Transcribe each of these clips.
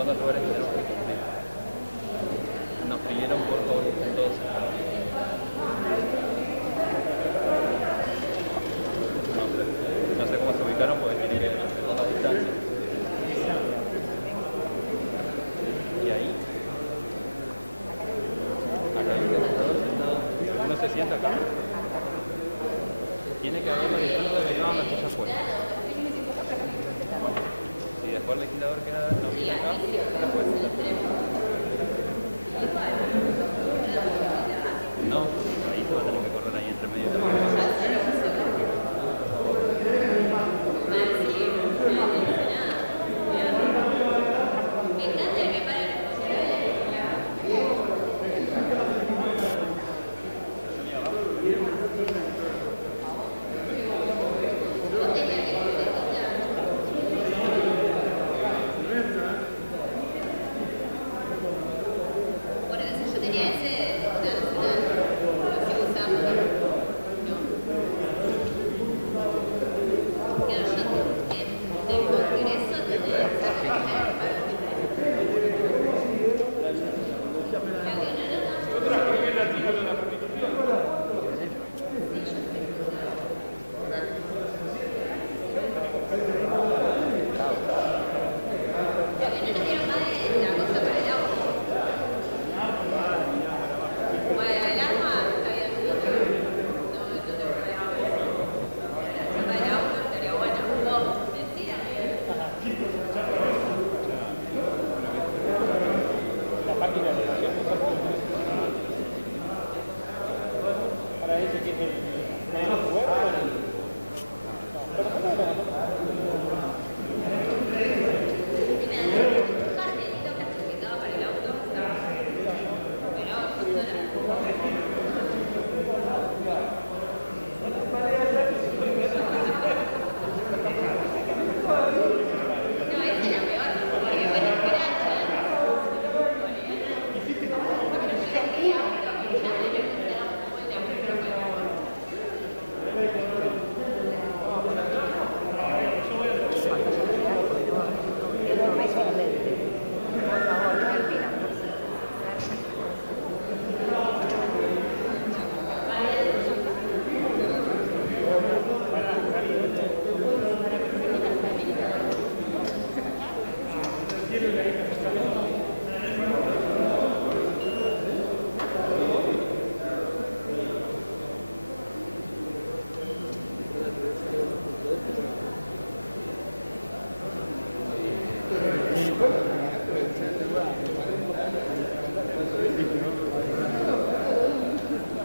son los lugares que tenemos que cumplir. Nos pidieron por todos los puntos. No sé cómo se ubicaron porque tiene que ver todas las distancias. Y ahí. Acá hay un computador sentado. Uno se sienta acá. Tiene que haber la disputa de que llevan las sillas fuera. Si después el legislador queda no mira acá, después se la no, ahí se va a tener que correr ahí entre medio de la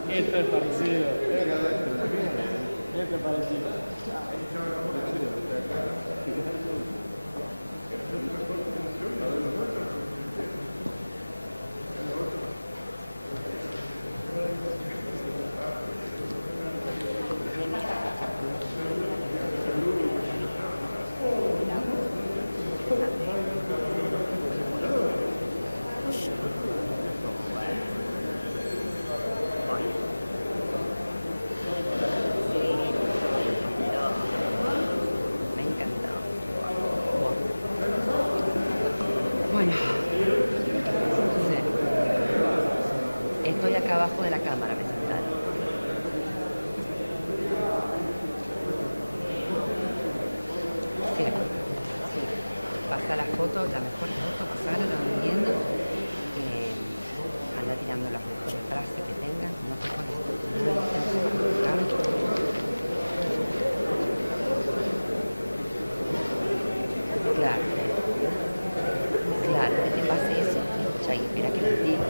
Esto es parecido. Esto es parecido. Bueno, sí. Estoy acá abajo de la cámara, me sentaron. Sí, sí. Pasa la foto, la mejor foto, pasala, la van viendo. Anda tirando las mejores frases que tengan. No te pones muy intenso para buscar. Claro. Claro, que te pase eso. Ya, y espera que les diga.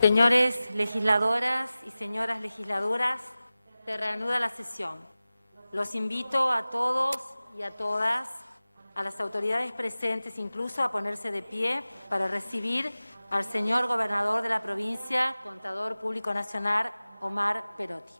Señores legisladoras y señoras legisladoras, se reanuda la sesión. Los invito a todos y a todas, a las autoridades presentes incluso, a ponerse de pie para recibir al señor gobernador de la provincia, Contador Público Nacional, Omar Perotti.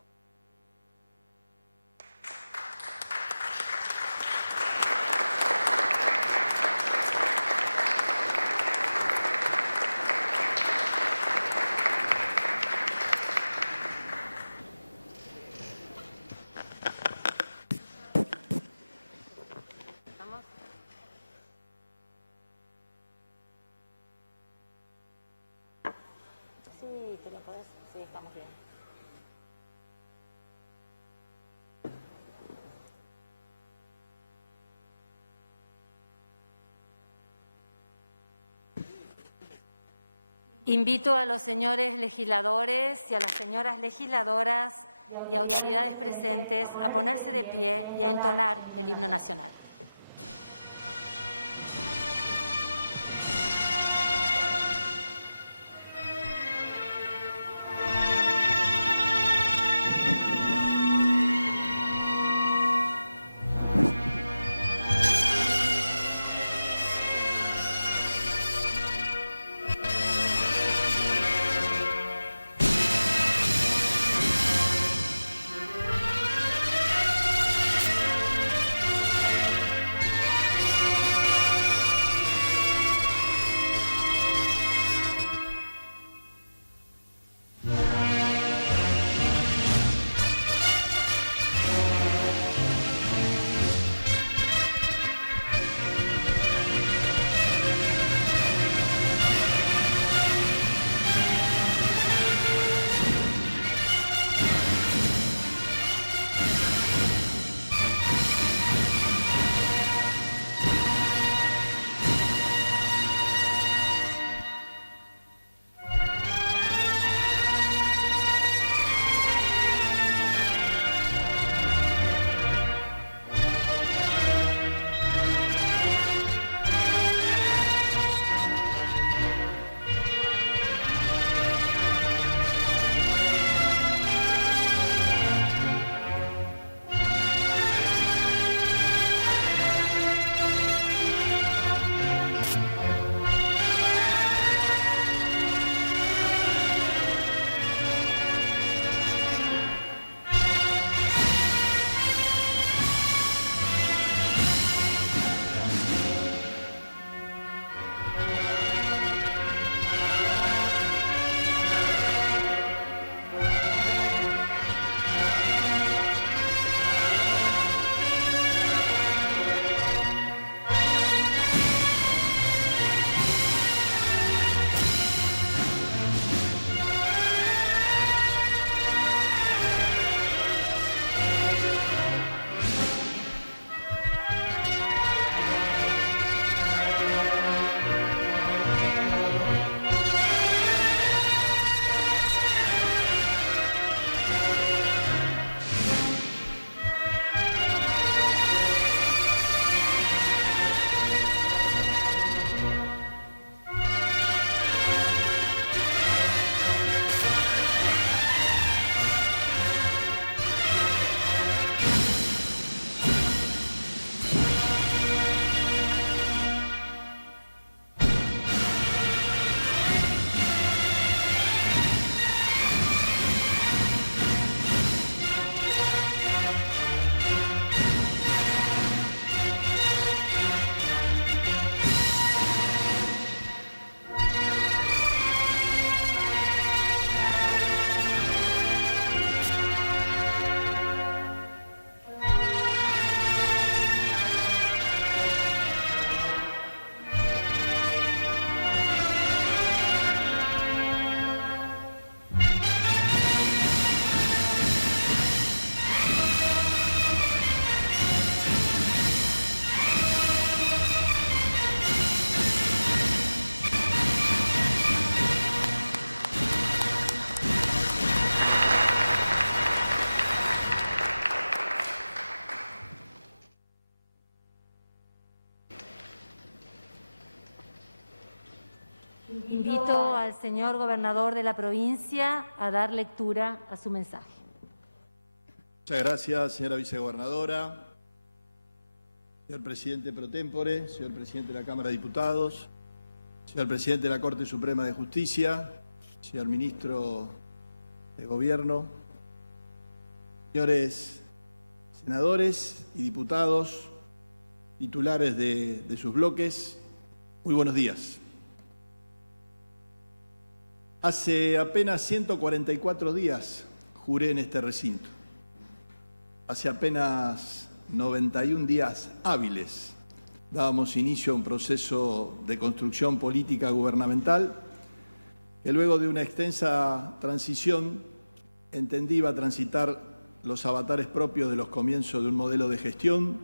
Sí, te lo podés. Sí, estamos bien. Invito a los señores legisladores y a las señoras legisladoras y autoridades presentes a ponerse de pie y a entonar el himno nacional. al señor gobernador de la provincia a dar lectura a su mensaje. Muchas gracias, señora vicegobernadora, señor presidente pro tempore, señor presidente de la Cámara de Diputados, señor presidente de la Corte Suprema de Justicia, señor ministro de Gobierno, señores senadores y diputados, titulares de sus bloques, muy buenos días. Hace apenas 144 días juré en este recinto. Hace apenas 91 días hábiles dábamos inicio a un proceso de construcción política gubernamental que luego de una extensa transición entendí iba a transitar los avatares propios de los comienzos de un modelo de gestión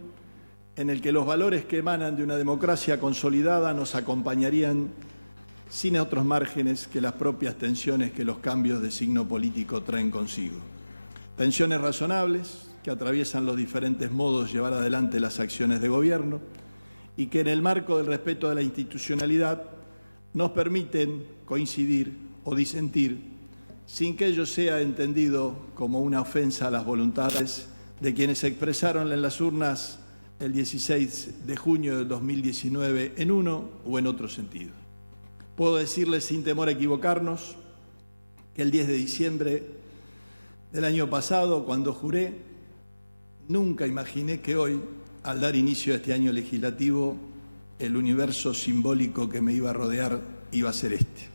en el que los valores que emanan de una democracia consolidada nos acompañarían sin otros márgenes que las propias tensiones que los cambios de signo político traen consigo. Tensiones razonables que atraviesan los diferentes modos de llevar adelante las acciones de gobierno y que en el marco del respeto de la institucionalidad nos permiten coincidir o disentir sin que ello sea entendido como una ofensa a las voluntades de quienes se expresaron en las urnas el 16 de junio del 2019 en uno o en otro sentido. Puedo decirles sin temor a equivocarnos que el 10 de diciembre del año pasado, cuando juré, nunca imaginé que hoy, al dar inicio a este año legislativo, el universo simbólico que me iba a rodear iba a ser este.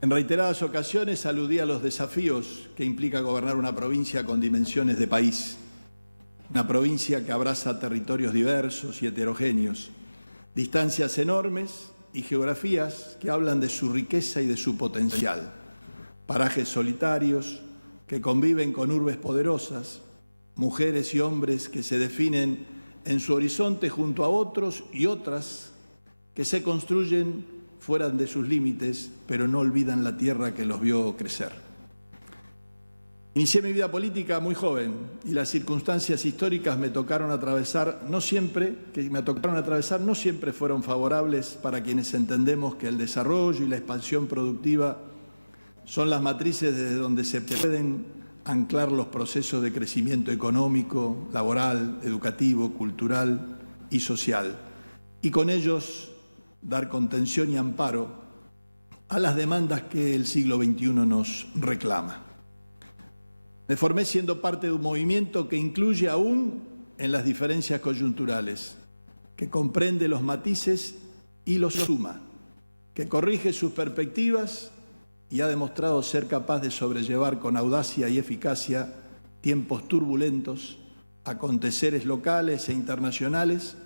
En reiteradas ocasiones aludí a los desafíos que implica gobernar una provincia con dimensiones de país, una provincia que abraza territorios diversos y heterogéneos, distancias enormes y geografías que hablan de su riqueza y de su potencial, parajes solitarios que conviven con urbes poderosas, mujeres y hombres que se definen en su horizonte junto a otros y otras que se construyen fuera de sus límites, pero no olvidan la tierra que los vio crecer. Inicié mi vida política muy joven y las circunstancias históricas me tocaron atravesar no siempre fueron favorables para quienes entendemos que el desarrollo y la expansión productiva son las matrices desde donde se pueden anclar los procesos de crecimiento económico, laboral, educativo, cultural y social, y con ellos dar contención y amparo a las demandas que el siglo XXI nos reclama. Me formé siendo parte de un movimiento que incluye aún en las diferencias coyunturales, que comprende los matices y los suma, que corrige sus perspectivas y ha demostrado ser capaz de sobrellevar con audacia y eficacia tiempos turbulentos, aconteceres locales e internacionales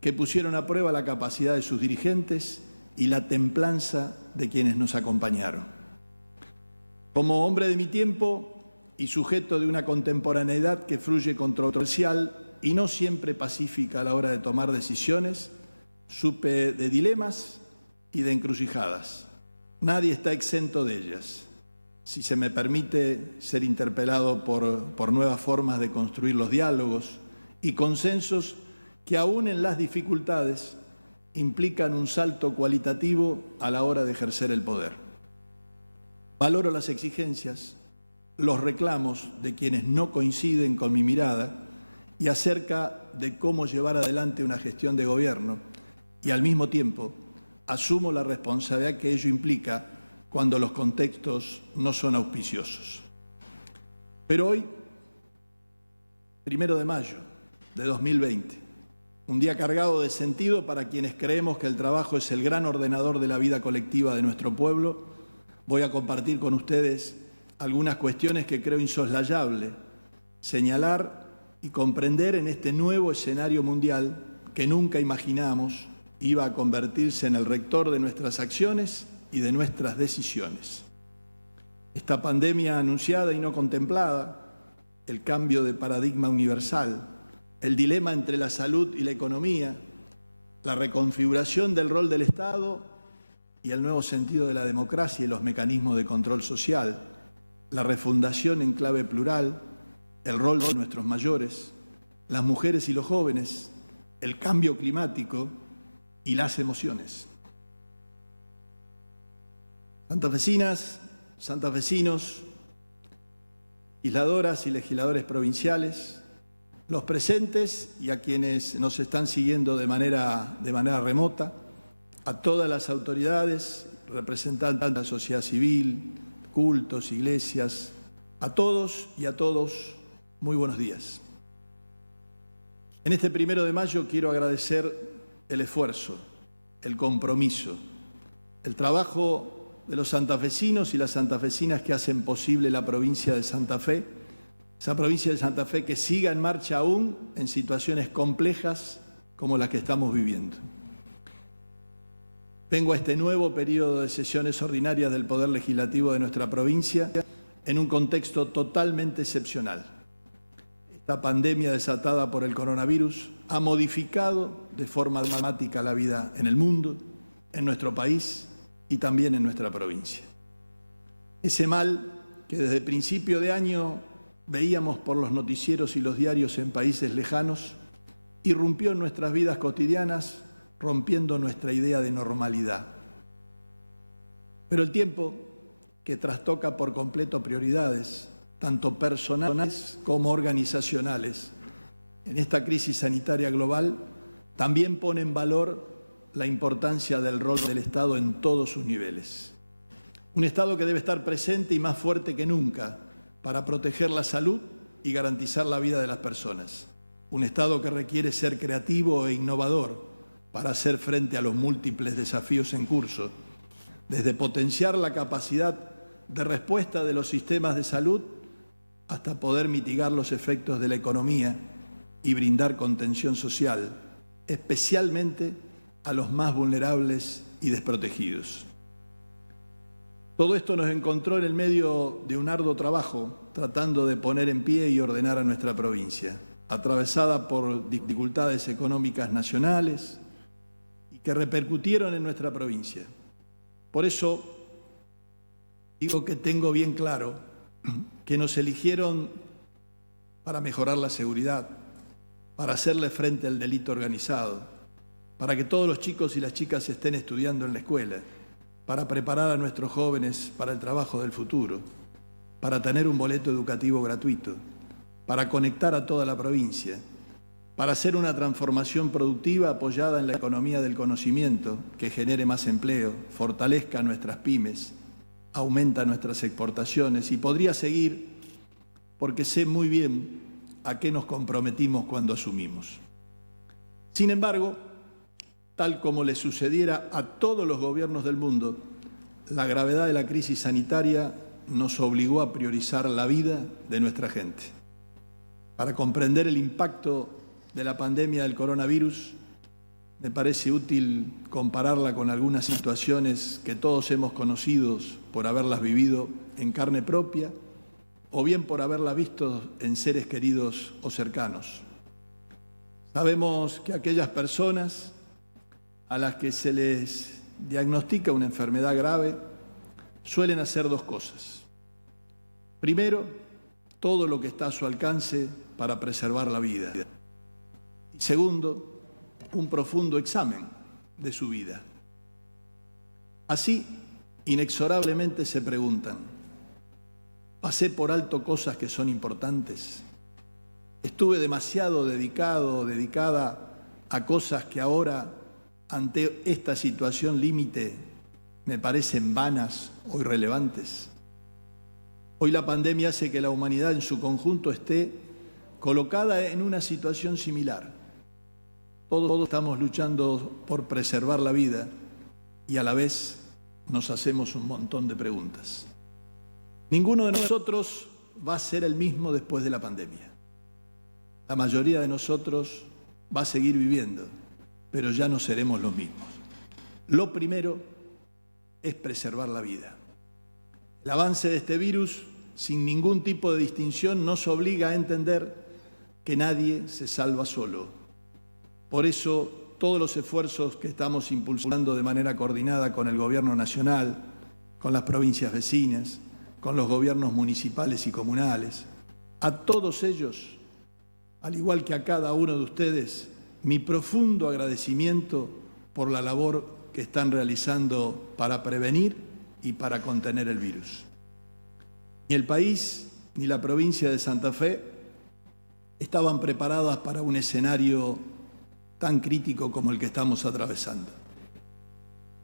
que pusieron a prueba la capacidad de sus dirigentes y la templanza de quienes nos acompañaron. Como hombre de mi tiempo y sujeto de una contemporaneidad que fluye controversial y no siempre pacífica a la hora de tomar decisiones, supe de dilemas y de encrucijadas. Nadie está exento de ellas. Si se me permite ser interpelado por nuevas formas de construir los diálogos y consensos que aún en las dificultades implican un salto cualitativo a la hora de ejercer el poder. Valoro las exigencias, los reclamos de quienes no coinciden con mi mirada y acerca de cómo llevar adelante una gestión de gobierno y al mismo tiempo asumo la responsabilidad que ello implica cuando los contextos no son auspiciosos. Pero hoy, 1 de mayo de 2020, un día cargado de sentido para quienes creemos que el trabajo es el gran ordenador de la vida colectiva de nuestro pueblo, voy a compartir con ustedes algunas cuestiones que creo insoslayable señalar y comprender en este nuevo escenario mundial que nunca imaginamos iba a convertirse en el rector de nuestras acciones y de nuestras decisiones. Esta pandemia anunciada y no contemplada, el cambio de paradigma universal, el dilema entre la salud y la economía, la reconfiguración del rol del Estado y el nuevo sentido de la democracia y los mecanismos de control social, la refundación en clave plural, el rol de nuestros mayores, las mujeres y los jóvenes, el cambio climático y las emociones. Santafesinas, santafesinos, legisladoras y legisladores provinciales, los presentes y a quienes nos están siguiendo de manera remota, a todas las autoridades, representantes de la sociedad civil, cultos, iglesias, a todos y a todos, muy buenos días. En este 1 de mayo quiero agradecer el esfuerzo, el compromiso, el trabajo de los santafesinos y las santafesinas que hacen posible la provincia de Santa Fe, esa provincia de Santa Fe que siga en marcha aún en situaciones complejas como las que estamos viviendo. Vengo a este nuevo periodo de sesiones ordinarias del Poder Legislativo de nuestra provincia en un contexto totalmente excepcional. Esta pandemia desatada por el coronavirus ha modificado de forma dramática la vida en el mundo, en nuestro país y también en nuestra provincia. Ese mal que desde principio de año veíamos por los noticieros y los diarios en países lejanos, irrumpió en nuestras vidas cotidianas, rompiendo nuestra idea de normalidad. Pero el tiempo, que trastoca por completo prioridades, tanto personales como organizacionales, en esta crisis sanitaria global, también pone en valor la importancia del rol del Estado en todos sus niveles. Un Estado que debe estar presente y más fuerte que nunca para proteger la salud y garantizar la vida de las personas. Un Estado que requiere ser creativo e innovador para hacer frente a los múltiples desafíos en curso, desde potenciar la capacidad de respuesta de los sistemas de salud hasta poder mitigar los efectos de la economía y brindar contención social, especialmente a los más vulnerables y desprotegidos. Todo esto nos encontró en el medio de un arduo trabajo, tratando de poner en pie y ordenar a nuestra provincia, atravesada por dificultades económicas nacionales y que repercutieron en nuestra provincia. Por eso digo que tengo bien claro que nos eligieron para mejorar la seguridad, para hacerle frente al delito organizado, para que todos los chicos y las chicas estén estudiando en la escuela, para preparar a nuestros jóvenes para el trabajo del futuro, para tener un boleto educativo gratuito, para conectar a toda la provincia, para hacer una transformación productiva apoyada en la economía del conocimiento que genere más empleo, fortalezca nuestras pymes, aumenta nuestras exportaciones y podría seguir porque sé muy bien a qué nos comprometimos cuando asumimos. Sin embargo, tal como le sucediera a todos los gobiernos del mundo, la gravedad de la crisis sanitaria nos obligó a priorizar la vida de nuestra gente. Para comprender el impacto de la pandemia del coronavirus, me parece útil compararla con algunas situaciones que todos hemos conocido por haberlas vivido en carne propia o bien por haberlas visto en seres queridos o cercanos. Sabemos que aquellas personas a las que se les diagnostica una enfermedad grave suelen hacer dos cosas. Primero, todo lo que está a su alcance para preservar la vida. Y segundo, un profundo examen de su vida. Así, inexorablemente se preguntan: ¿pasé por alto cosas que son importantes? ¿Estuve demasiado dedicado o dedicada a cosas que ahora, ante esta situación límite, me parecen vanas o irrelevantes? Hoy la pandemia hace que la humanidad en su conjunto esté colocada en una situación similar. Todos estamos luchando por preservar la vida y a la vez nos hacemos un montón de preguntas. Ninguno de nosotros va a ser el mismo después de la pandemia. La mayoría de nosotros va a seguir viviendo, pero ya no seremos los mismos. Lo primero es preservar la vida. El avance de este virus, sin ningún tipo de distinción, nos obliga a entender que nadie se salva solo. Por eso, todos los esfuerzos que estamos impulsando de manera coordinada con el Gobierno Nacional, con las provincias vecinas, con los gobiernos municipales y comunales, a todos ellos, al igual que a cada uno de ustedes, mi profundo agradecimiento por la labor que están realizando para prevenir y para contener el virus. Ni el país ni la provincia de Santa Fe estaban preparadas para un escenario tan crítico como el que estamos atravesando.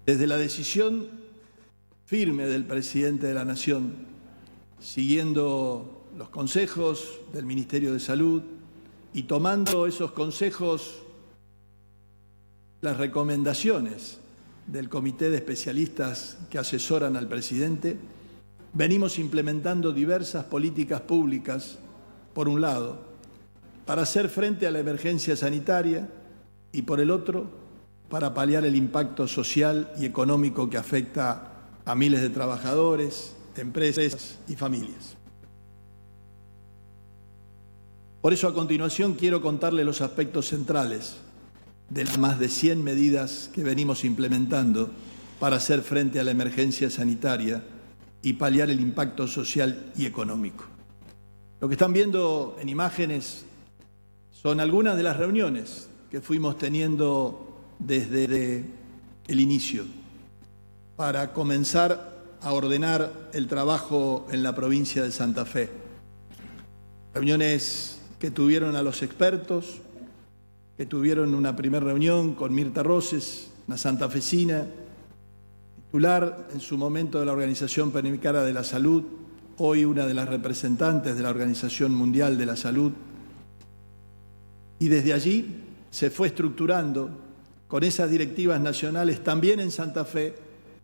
Desde la decisión firme del presidente de la Nación, siguiendo los consejos del Ministerio de Salud y tomando esos consejos, las recomendaciones del comité de especialistas que asesoran al presidente, venimos implementando diversas políticas públicas, por un lado, para hacer frente a la emergencia sanitaria y por el otro, para paliar el impacto social y económico que afecta a miles de trabajadores, empresas y familias. Por eso, a continuación, quiero contarles los aspectos centrales de las más de 100 medidas que venimos implementando para hacer frente a la emergencia sanitaria y paliar el impacto social y económico. Lo que están viendo en imágenes son algunas de las reuniones que fuimos teniendo desde el inicio para comenzar a ordenar el trabajo en la provincia de Santa Fe. Reuniones que tuvieron a los expertos, que tuvieron una primera reunión con Mirta Roses, una santafesina, titular en su momento de la Organización Panamericana de la Salud, hoy una de las representantes de la Organización Mundial de la Salud. Y desde allí se fue estructurando con esas directivas nacionales también en Santa Fe,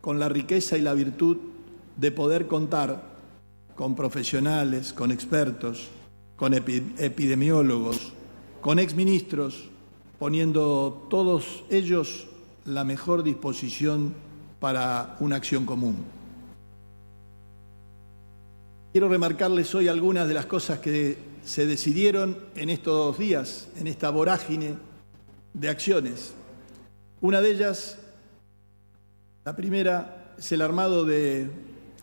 con la riqueza y la virtud de poder contar con profesionales, con expertos, con epidemiólogos, con exministros, poniendo todos ellos la mejor disposición para una acción común. Quiero remarcarles hoy algunas de las cosas que se decidieron en estos días, en esta vorágine de acciones. Una de ellas, la primera, es el armado de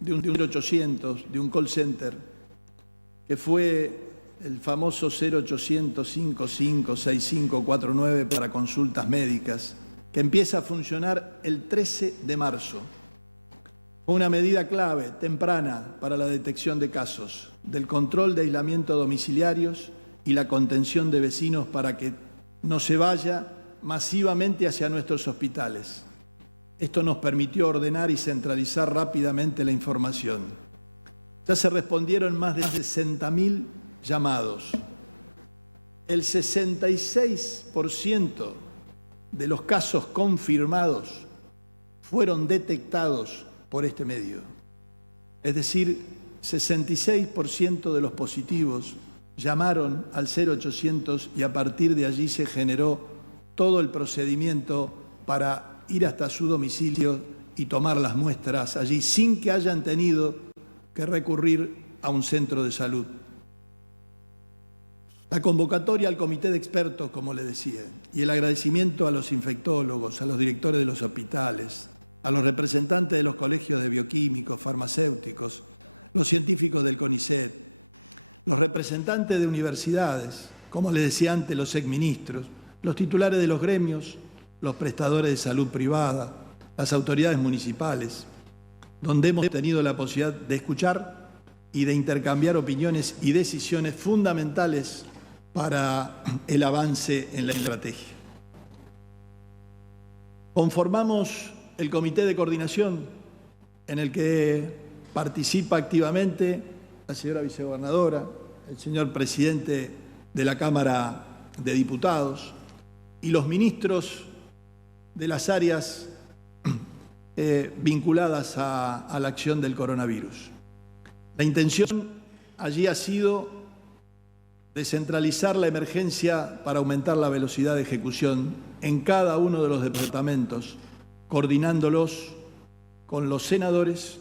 un 0800, de un call center, que fue el famoso 0800 55 6549 para consultas médicas, que empieza a funcionar el 13 de marzo. Fue una medida clave, temprana, para la detección de casos, del control de aislamiento domiciliarios y la contención de vecinos para que no se vaya masivamente hacia nuestros hospitales. Esto nos permitió ordenar y centralizar rápidamente la información. Ya se respondieron más de 60.000 llamados. El 66% de los casos confirmados fueron detectados por este medio. Es decir, 66% de los positivos llamaron al 0800 y a partir de allí se generó todo el procedimiento para ir hasta su domicilio y tomar las muestras allí sin que hayan tenido que recurrir a un centro de salud. La convocatoria al comité de expertos, como le decía, y el agradecimiento a los infectólogos, a los directores de los hospitales, a los representantes de los colegios de bioquímicos, farmacéuticos, los científicos del CONICET, los representantes de universidades, como les decía antes, los exministros, los titulares de los gremios, los prestadores de salud privada, las autoridades municipales, donde hemos tenido la posibilidad de escuchar y de intercambiar opiniones y decisiones fundamentales para el avance en la estrategia. Conformamos el comité de coordinación en el que participa activamente la señora vicegobernadora, el señor presidente de la Cámara de Diputados y los ministros de las áreas vinculadas a la acción del coronavirus. La intención allí ha sido descentralizar la emergencia para aumentar la velocidad de ejecución en cada uno de los departamentos, coordinándolos con los senadores,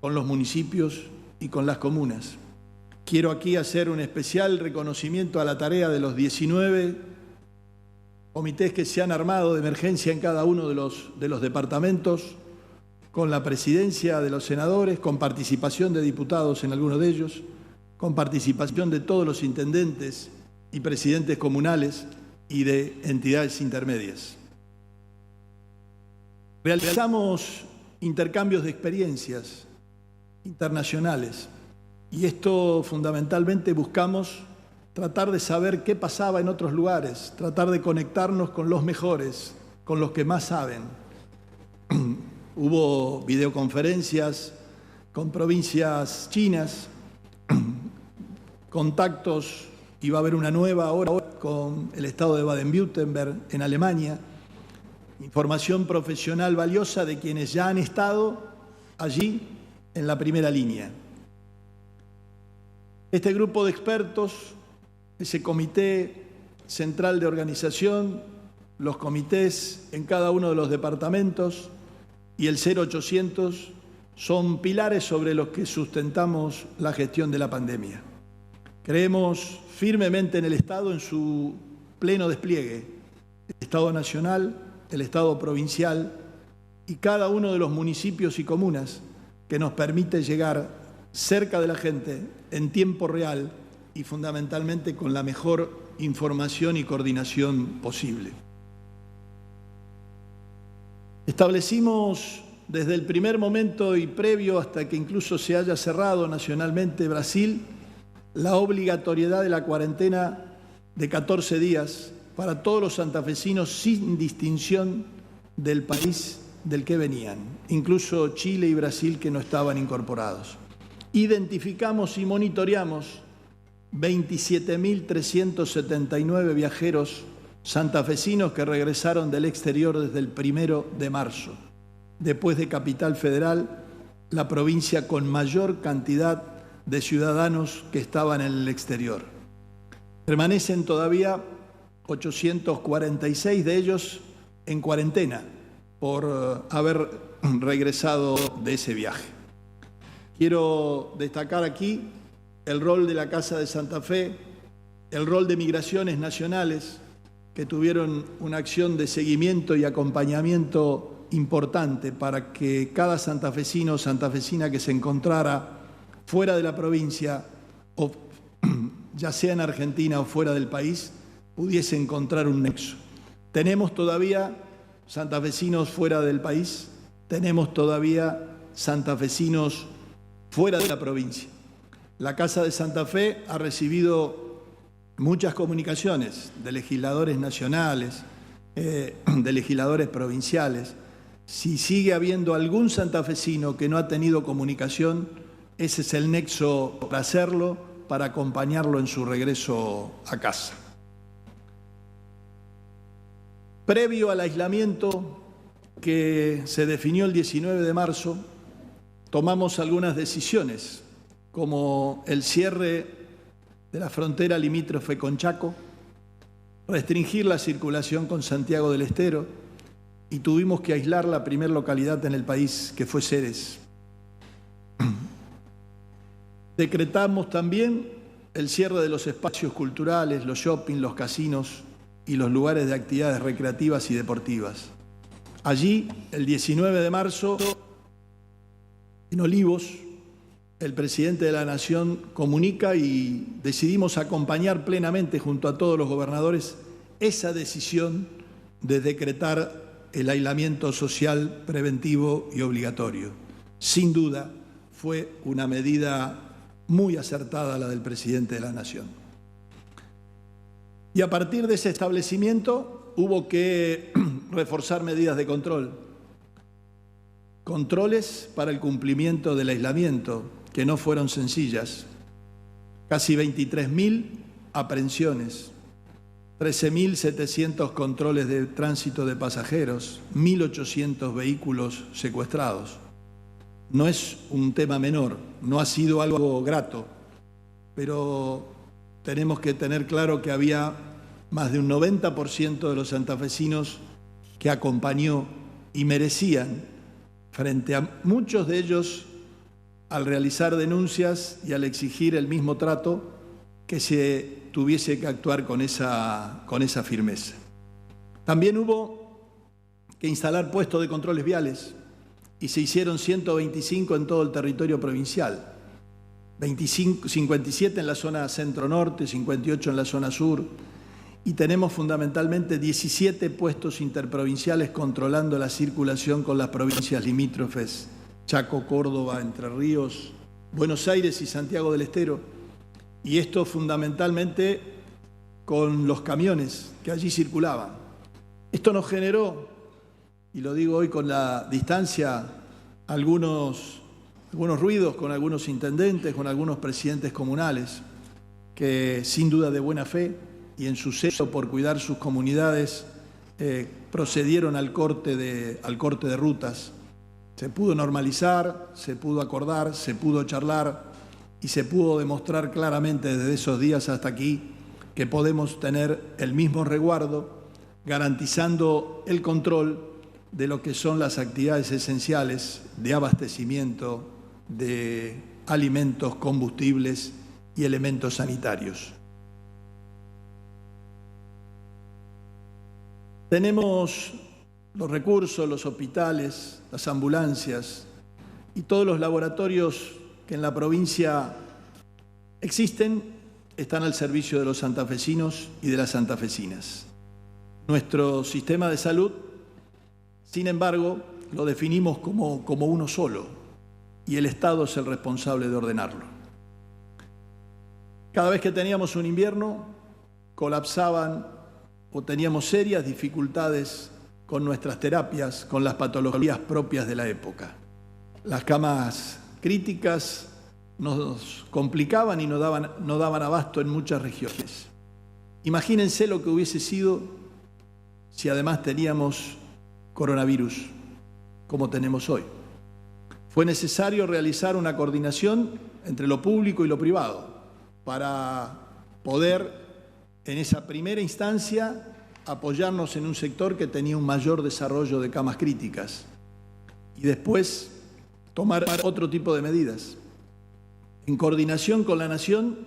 con los municipios y con las comunas. Quiero aquí hacer un especial reconocimiento a la tarea de los 19 comités que se han armado de emergencia en cada uno de los departamentos, con la presidencia de los senadores, con participación de diputados en algunos de ellos, con participación de todos los intendentes y presidentes comunales y de entidades intermedias. Realizamos intercambios de experiencias internacionales. Y esto fundamentalmente buscamos tratar de saber qué pasaba en otros lugares, tratar de conectarnos con los mejores, con los que más saben. Hubo videoconferencias con provincias chinas, contactos, y va a haber una nueva ahora con el estado de Baden-Württemberg en Alemania, información profesional valiosa de quienes ya han estado allí en la primera línea. Este grupo de expertos, ese comité central de organización, los comités en cada uno de los departamentos y el 0800 son pilares sobre los que sustentamos la gestión de la pandemia. Creemos firmemente en el Estado en su pleno despliegue, el Estado nacional, el Estado provincial y cada uno de los municipios y comunas que nos permite llegar cerca de la gente en tiempo real y fundamentalmente con la mejor información y coordinación posible. Establecimos desde el primer momento y previo hasta que incluso se haya cerrado nacionalmente Brasil, la obligatoriedad de la cuarentena de 14 días para todos los santafesinos sin distinción del país del que venían, incluso Chile y Brasil que no estaban incorporados. Identificamos y monitoreamos 27.379 viajeros santafesinos que regresaron del exterior desde el 1 de marzo, después de Capital Federal, la provincia con mayor cantidad de ciudadanos que estaban en el exterior. Permanecen todavía 846 de ellos en cuarentena por haber regresado de ese viaje. Quiero destacar aquí el rol de la Casa de Santa Fe, el rol de Migraciones Nacionales, que tuvieron una acción de seguimiento y acompañamiento importante para que cada santafesino o santafesina que se encontrara fuera de la provincia, o ya sea en Argentina o fuera del país, pudiese encontrar un nexo. Tenemos todavía santafesinos fuera del país, tenemos todavía santafesinos fuera de la provincia. La Casa de Santa Fe ha recibido muchas comunicaciones de legisladores nacionales, de legisladores provinciales. Si sigue habiendo algún santafesino que no ha tenido comunicación, ese es el nexo para hacerlo, para acompañarlo en su regreso a casa. Previo al aislamiento que se definió el 19 de marzo, tomamos algunas decisiones, como el cierre de la frontera limítrofe con Chaco, restringir la circulación con Santiago del Estero, y tuvimos que aislar la primera localidad en el país, que fue Ceres. Decretamos también el cierre de los espacios culturales, los shopping, los casinos y los lugares de actividades recreativas y deportivas. Allí, el 19 de marzo, en Olivos, el presidente de la Nación comunica y decidimos acompañar plenamente junto a todos los gobernadores esa decisión de decretar el aislamiento social preventivo y obligatorio. Sin duda, fue una medida muy acertada la del presidente de la Nación. Y a partir de ese establecimiento hubo que reforzar medidas de control. Controles para el cumplimiento del aislamiento, que no fueron sencillas. Casi 23.000 aprehensiones, 13.700 controles de tránsito de pasajeros, 1.800 vehículos secuestrados. No es un tema menor, no ha sido algo grato, pero tenemos que tener claro que había más de un 90% de los santafesinos que acompañó y merecían, frente a muchos de ellos, al realizar denuncias y al exigir el mismo trato, que se tuviese que actuar con esa firmeza. También hubo que instalar puestos de controles viales y se hicieron 125 en todo el territorio provincial, 57 en la zona centro-norte, 58 en la zona sur, y tenemos fundamentalmente 17 puestos interprovinciales controlando la circulación con las provincias limítrofes, Chaco, Córdoba, Entre Ríos, Buenos Aires y Santiago del Estero. Y esto fundamentalmente con los camiones que allí circulaban. Esto nos generó, y lo digo hoy con la distancia, algunos ruidos con algunos intendentes, con algunos presidentes comunales, que sin duda de buena fe y en su celo por cuidar sus comunidades, procedieron al corte de rutas. Se pudo normalizar, se pudo acordar, se pudo charlar y se pudo demostrar claramente desde esos días hasta aquí que podemos tener el mismo resguardo, garantizando el control de lo que son las actividades esenciales de abastecimiento de alimentos, combustibles y elementos sanitarios. Tenemos los recursos, los hospitales, las ambulancias y todos los laboratorios que en la provincia existen, están al servicio de los santafesinos y de las santafesinas. Nuestro sistema de salud, sin embargo, lo definimos como uno solo y el Estado es el responsable de ordenarlo. Cada vez que teníamos un invierno, colapsaban o teníamos serias dificultades con nuestras terapias, con las patologías propias de la época. Las camas críticas nos complicaban y no daban abasto en muchas regiones. Imagínense lo que hubiese sido si además teníamos coronavirus, como tenemos hoy. Fue necesario realizar una coordinación entre lo público y lo privado para poder, en esa primera instancia, apoyarnos en un sector que tenía un mayor desarrollo de camas críticas y después tomar otro tipo de medidas. En coordinación con la Nación,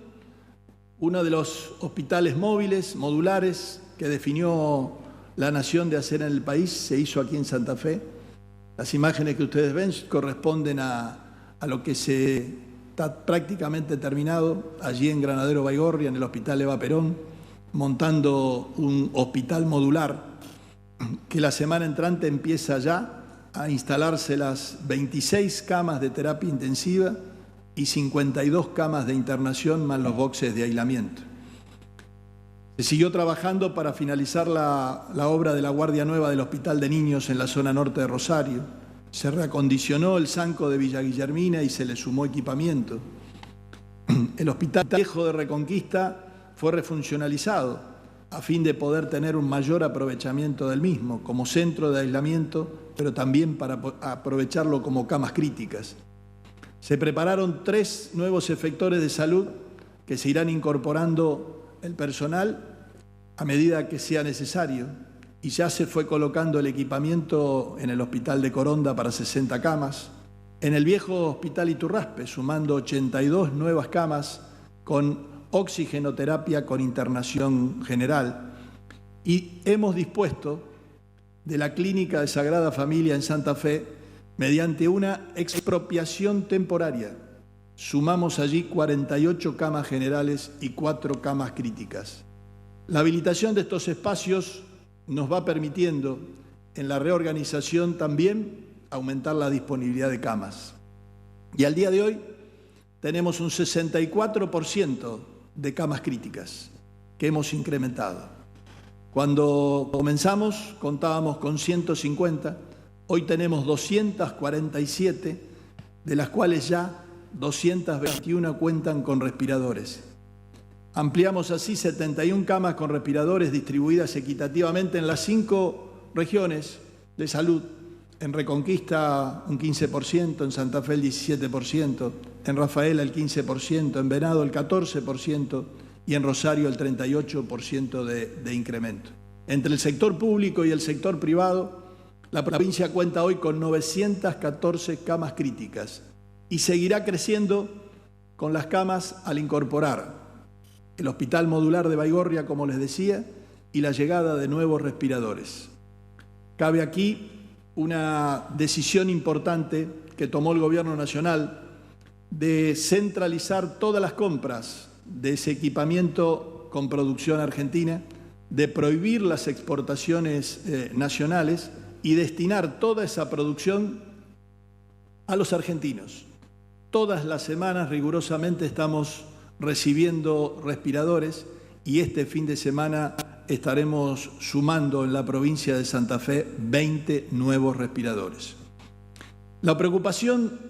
uno de los hospitales móviles, modulares, que definió la Nación de hacer en el país, se hizo aquí en Santa Fe. Las imágenes que ustedes ven corresponden a lo que está prácticamente terminado allí en Granadero Baigorria, en el Hospital Eva Perón, montando un hospital modular que la semana entrante empieza ya a instalarse las 26 camas de terapia intensiva y 52 camas de internación más los boxes de aislamiento. Se siguió trabajando para finalizar la obra de la Guardia Nueva del Hospital de Niños en la zona norte de Rosario. Se reacondicionó el Sanco de Villa Guillermina y se le sumó equipamiento. El Hospital Viejo de Reconquista fue refuncionalizado a fin de poder tener un mayor aprovechamiento del mismo como centro de aislamiento, pero también para aprovecharlo como camas críticas. Se prepararon 3 nuevos efectores de salud que se irán incorporando el personal a medida que sea necesario y ya se fue colocando el equipamiento en el Hospital de Coronda para 60 camas, en el viejo Hospital Iturraspe, sumando 82 nuevas camas con oxigenoterapia con internación general. Y hemos dispuesto de la Clínica de Sagrada Familia en Santa Fe mediante una expropiación temporaria. Sumamos allí 48 camas generales y 4 camas críticas. La habilitación de estos espacios nos va permitiendo en la reorganización también aumentar la disponibilidad de camas. Y al día de hoy tenemos un 64% de camas críticas que hemos incrementado. Cuando comenzamos contábamos con 150, hoy tenemos 247, de las cuales ya 221 cuentan con respiradores. Ampliamos así 71 camas con respiradores distribuidas equitativamente en las 5 regiones de salud. En Reconquista un 15%, en Santa Fe el 17%, en Rafaela el 15%, en Venado el 14% y en Rosario el 38% de incremento. Entre el sector público y el sector privado, la provincia cuenta hoy con 914 camas críticas y seguirá creciendo con las camas al incorporar el Hospital Modular de Baigorria, como les decía, y la llegada de nuevos respiradores. Cabe aquí una decisión importante que tomó el Gobierno Nacional de centralizar todas las compras de ese equipamiento con producción argentina, de prohibir las exportaciones nacionales y destinar toda esa producción a los argentinos. Todas las semanas rigurosamente estamos recibiendo respiradores y este fin de semana estaremos sumando en la provincia de Santa Fe 20 nuevos respiradores. La preocupación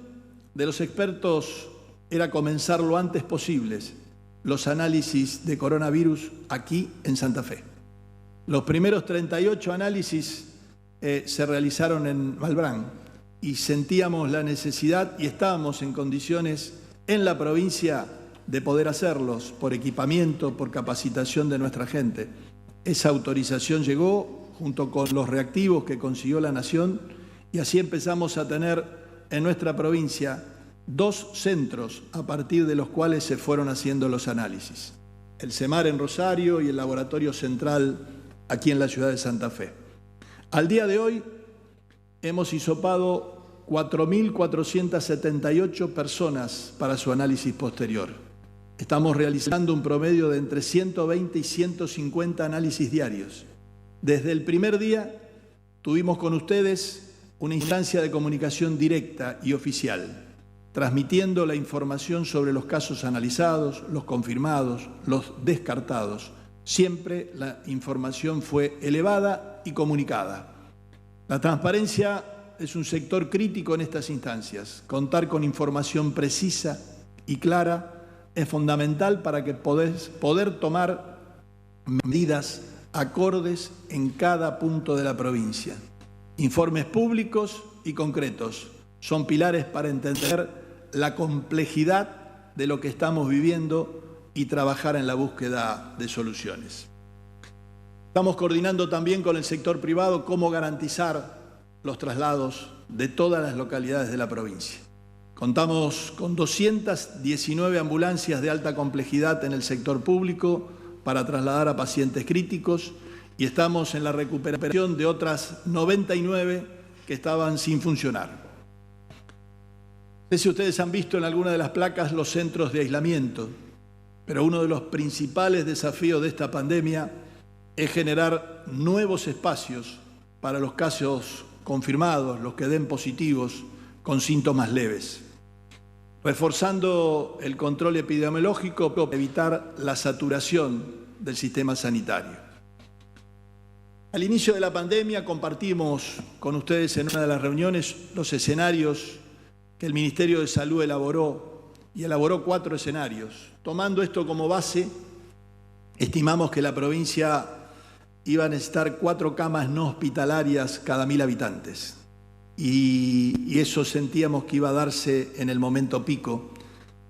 de los expertos era comenzar lo antes posible los análisis de coronavirus aquí en Santa Fe. Los primeros 38 análisis se realizaron en Malbrán y sentíamos la necesidad y estábamos en condiciones en la provincia de poder hacerlos por equipamiento, por capacitación de nuestra gente. Esa autorización llegó junto con los reactivos que consiguió la Nación y así empezamos a tener en nuestra provincia 2 centros a partir de los cuales se fueron haciendo los análisis. El CEMAR en Rosario y el Laboratorio Central aquí en la ciudad de Santa Fe. Al día de hoy hemos hisopado 4.478 personas para su análisis posterior. Estamos realizando un promedio de entre 120 y 150 análisis diarios. Desde el primer día tuvimos con ustedes una instancia de comunicación directa y oficial, transmitiendo la información sobre los casos analizados, los confirmados, los descartados. Siempre la información fue elevada y comunicada. La transparencia es un sector crítico en estas instancias. Contar con información precisa y clara es fundamental para que poder tomar medidas acordes en cada punto de la provincia. Informes públicos y concretos son pilares para entender la complejidad de lo que estamos viviendo y trabajar en la búsqueda de soluciones. Estamos coordinando también con el sector privado cómo garantizar los traslados de todas las localidades de la provincia. Contamos con 219 ambulancias de alta complejidad en el sector público para trasladar a pacientes críticos y estamos en la recuperación de otras 99 que estaban sin funcionar. No sé si ustedes han visto en alguna de las placas los centros de aislamiento, pero uno de los principales desafíos de esta pandemia es generar nuevos espacios para los casos confirmados, los que den positivos con síntomas leves, reforzando el control epidemiológico para evitar la saturación del sistema sanitario. Al inicio de la pandemia compartimos con ustedes en una de las reuniones los escenarios que el Ministerio de Salud elaboró 4 escenarios. Tomando esto como base, estimamos que la provincia iba a necesitar 4 camas no hospitalarias cada 1.000 habitantes. Y eso sentíamos que iba a darse en el momento pico,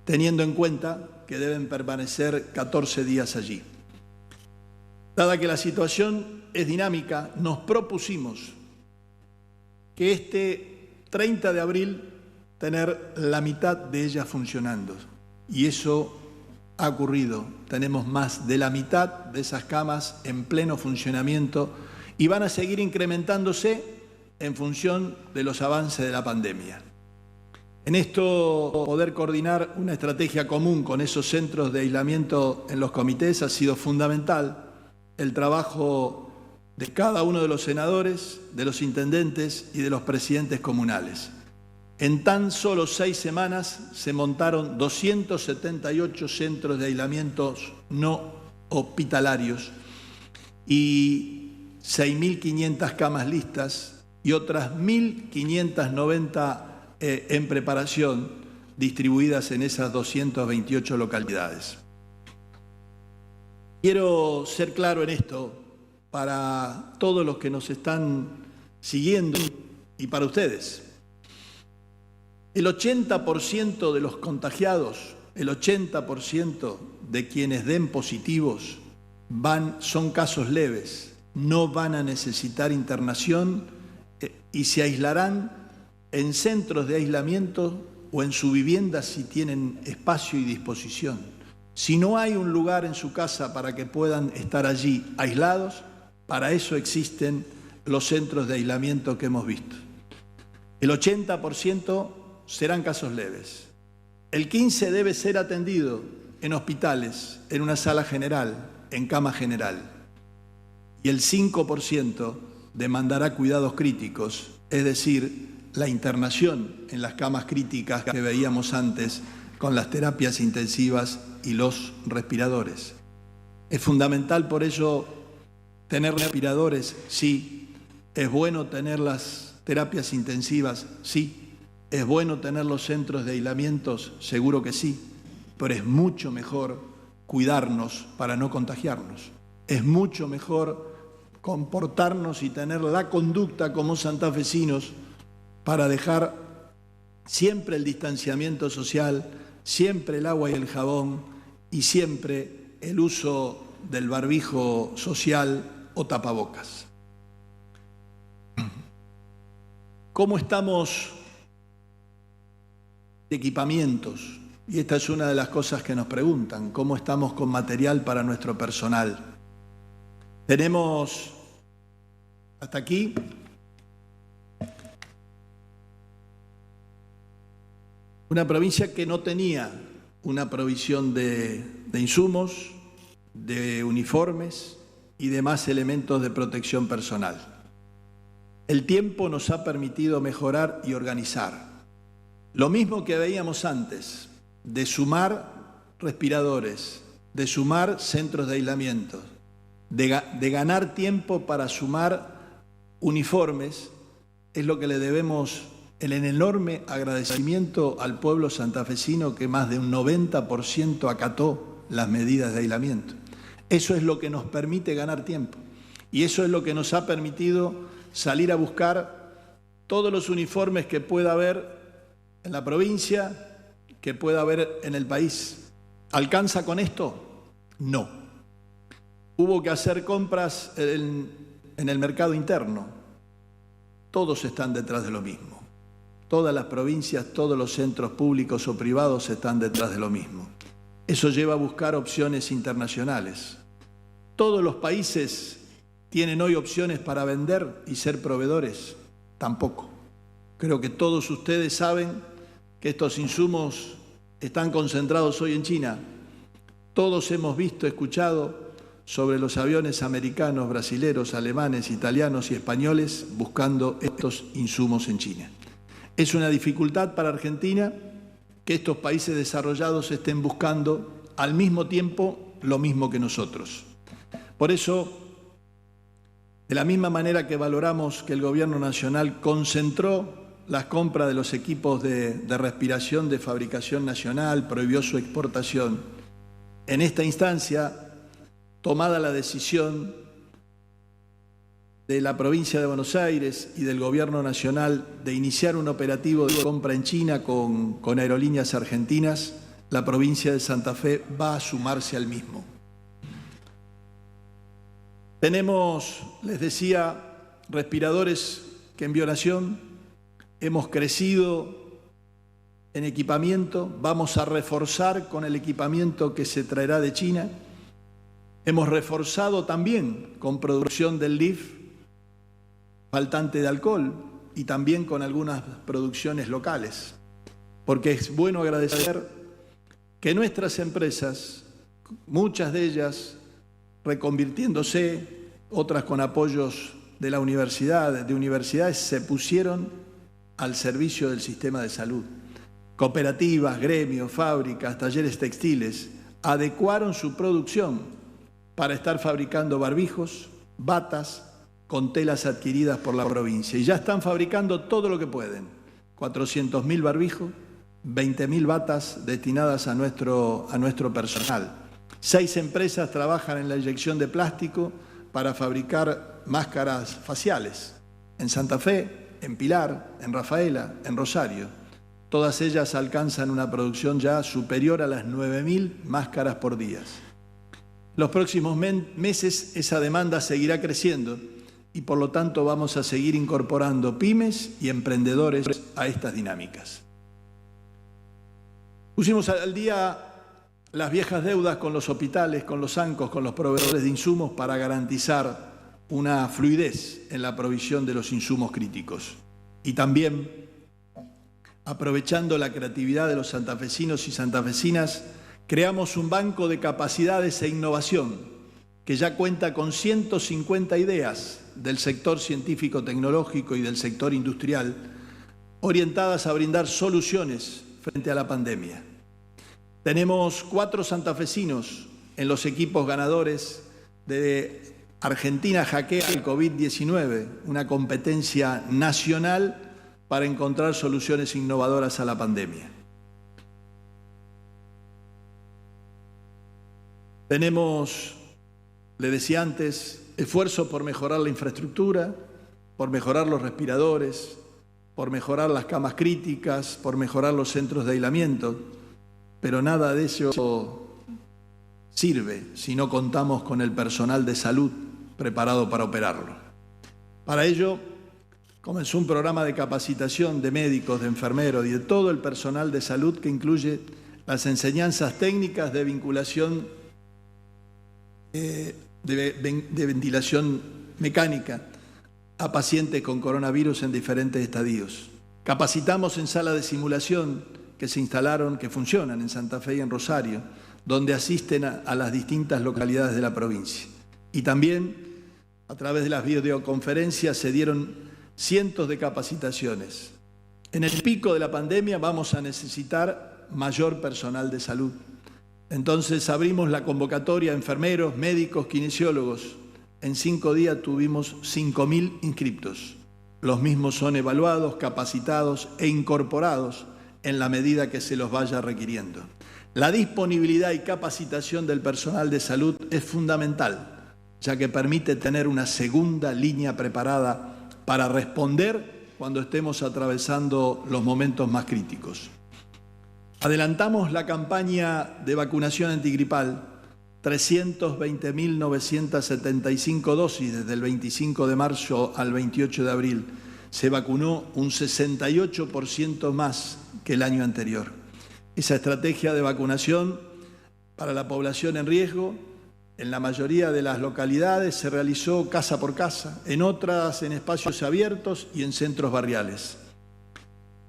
teniendo en cuenta que deben permanecer 14 días allí. Dada que la situación es dinámica, nos propusimos que este 30 de abril tener la mitad de ellas funcionando. Y eso ha ocurrido. Tenemos más de la mitad de esas camas en pleno funcionamiento y van a seguir incrementándose en función de los avances de la pandemia. En esto, poder coordinar una estrategia común con esos centros de aislamiento en los comités ha sido fundamental. El trabajo de cada uno de los senadores, de los intendentes y de los presidentes comunales. En tan solo 6 semanas se montaron 278 centros de aislamiento no hospitalarios y 6.500 camas listas y otras 1.590 en preparación, distribuidas en esas 228 localidades. Quiero ser claro en esto para todos los que nos están siguiendo y para ustedes. El 80% de los contagiados, el 80% de quienes den positivos son casos leves, no van a necesitar internación y se aislarán en centros de aislamiento o en su vivienda si tienen espacio y disposición. Si no hay un lugar en su casa para que puedan estar allí aislados, para eso existen los centros de aislamiento que hemos visto. El 80% serán casos leves. El 15% debe ser atendido en hospitales, en una sala general, en cama general. y el 5% demandará cuidados críticos, es decir, la internación en las camas críticas que veíamos antes con las terapias intensivas y los respiradores. Es fundamental por ello tener respiradores, sí. Es bueno tener las terapias intensivas, sí. Es bueno tener los centros de aislamientos, seguro que sí. Pero es mucho mejor cuidarnos para no contagiarnos. Es mucho mejor comportarnos y tener la conducta como santafesinos para dejar siempre el distanciamiento social, siempre el agua y el jabón y siempre el uso del barbijo social o tapabocas. ¿Cómo estamos de equipamientos? Y esta es una de las cosas que nos preguntan, ¿cómo estamos con material para nuestro personal? Tenemos hasta aquí una provincia que no tenía una provisión de insumos, de uniformes y demás elementos de protección personal. El tiempo nos ha permitido mejorar y organizar. Lo mismo que veíamos antes, de sumar respiradores, de sumar centros de aislamiento, de ganar tiempo para sumar uniformes, es lo que le debemos el enorme agradecimiento al pueblo santafesino que más de un 90% acató las medidas de aislamiento. Eso es lo que nos permite ganar tiempo y eso es lo que nos ha permitido salir a buscar todos los uniformes que pueda haber en la provincia, que pueda haber en el país. ¿Alcanza con esto? No. Hubo que hacer compras en el mercado interno. Todos están detrás de lo mismo. Todas las provincias, todos los centros públicos o privados están detrás de lo mismo. Eso lleva a buscar opciones internacionales. ¿Todos los países tienen hoy opciones para vender y ser proveedores? Tampoco. Creo que todos ustedes saben que estos insumos están concentrados hoy en China. Todos hemos visto, escuchado sobre los aviones americanos, brasileros, alemanes, italianos y españoles buscando estos insumos en China. Es una dificultad para Argentina que estos países desarrollados estén buscando al mismo tiempo lo mismo que nosotros. Por eso, de la misma manera que valoramos que el Gobierno Nacional concentró las compras de los equipos de respiración de fabricación nacional, prohibió su exportación, en esta instancia, tomada la decisión de la provincia de Buenos Aires y del Gobierno Nacional de iniciar un operativo de compra en China con aerolíneas argentinas, la provincia de Santa Fe va a sumarse al mismo. Tenemos, les decía, respiradores que en Bionación hemos crecido en equipamiento, vamos a reforzar con el equipamiento que se traerá de China. Hemos reforzado también con producción del LIF, faltante de alcohol, y también con algunas producciones locales, porque es bueno agradecer que nuestras empresas, muchas de ellas reconvirtiéndose, otras con apoyos de la universidad, de universidades, se pusieron al servicio del sistema de salud. Cooperativas, gremios, fábricas, talleres textiles adecuaron su producción para estar fabricando barbijos, batas, con telas adquiridas por la provincia. Y ya están fabricando todo lo que pueden. 400.000 barbijos, 20.000 batas destinadas a nuestro personal. 6 empresas trabajan en la inyección de plástico para fabricar máscaras faciales. En Santa Fe, en Pilar, en Rafaela, en Rosario. Todas ellas alcanzan una producción ya superior a las 9.000 máscaras por día. Los próximos meses esa demanda seguirá creciendo y por lo tanto vamos a seguir incorporando pymes y emprendedores a estas dinámicas. Pusimos al día las viejas deudas con los hospitales, con los ANCOS, con los proveedores de insumos para garantizar una fluidez en la provisión de los insumos críticos. Y también, aprovechando la creatividad de los santafesinos y santafesinas, creamos un banco de capacidades e innovación que ya cuenta con 150 ideas del sector científico-tecnológico y del sector industrial, orientadas a brindar soluciones frente a la pandemia. Tenemos 4 santafesinos en los equipos ganadores de Argentina Hackea el COVID-19, una competencia nacional para encontrar soluciones innovadoras a la pandemia. Tenemos, le decía antes, esfuerzo por mejorar la infraestructura, por mejorar los respiradores, por mejorar las camas críticas, por mejorar los centros de aislamiento, pero nada de eso sirve si no contamos con el personal de salud preparado para operarlo. Para ello, comenzó un programa de capacitación de médicos, de enfermeros y de todo el personal de salud que incluye las enseñanzas técnicas de vinculación de ventilación mecánica a pacientes con coronavirus en diferentes estadios. Capacitamos en salas de simulación que se instalaron, que funcionan en Santa Fe y en Rosario, donde asisten a las distintas localidades de la provincia. Y también, a través de las videoconferencias, se dieron cientos de capacitaciones. En el pico de la pandemia vamos a necesitar mayor personal de salud. Entonces abrimos la convocatoria a enfermeros, médicos, kinesiólogos. En 5 días tuvimos 5.000 inscriptos. Los mismos son evaluados, capacitados e incorporados en la medida que se los vaya requiriendo. La disponibilidad y capacitación del personal de salud es fundamental, ya que permite tener una segunda línea preparada para responder cuando estemos atravesando los momentos más críticos. Adelantamos la campaña de vacunación antigripal, 320.975 dosis desde el 25 de marzo al 28 de abril. Se vacunó un 68% más que el año anterior. Esa estrategia de vacunación para la población en riesgo, en la mayoría de las localidades se realizó casa por casa, en otras en espacios abiertos y en centros barriales.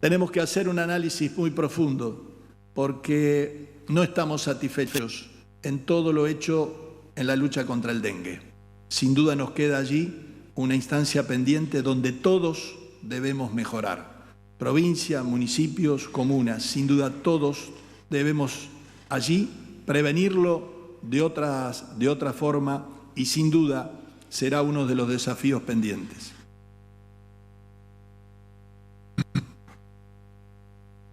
Tenemos que hacer un análisis muy profundo porque no estamos satisfechos en todo lo hecho en la lucha contra el dengue. Sin duda nos queda allí una instancia pendiente donde todos debemos mejorar. Provincia, municipios, comunas, sin duda todos debemos allí prevenirlo de otra forma y sin duda será uno de los desafíos pendientes.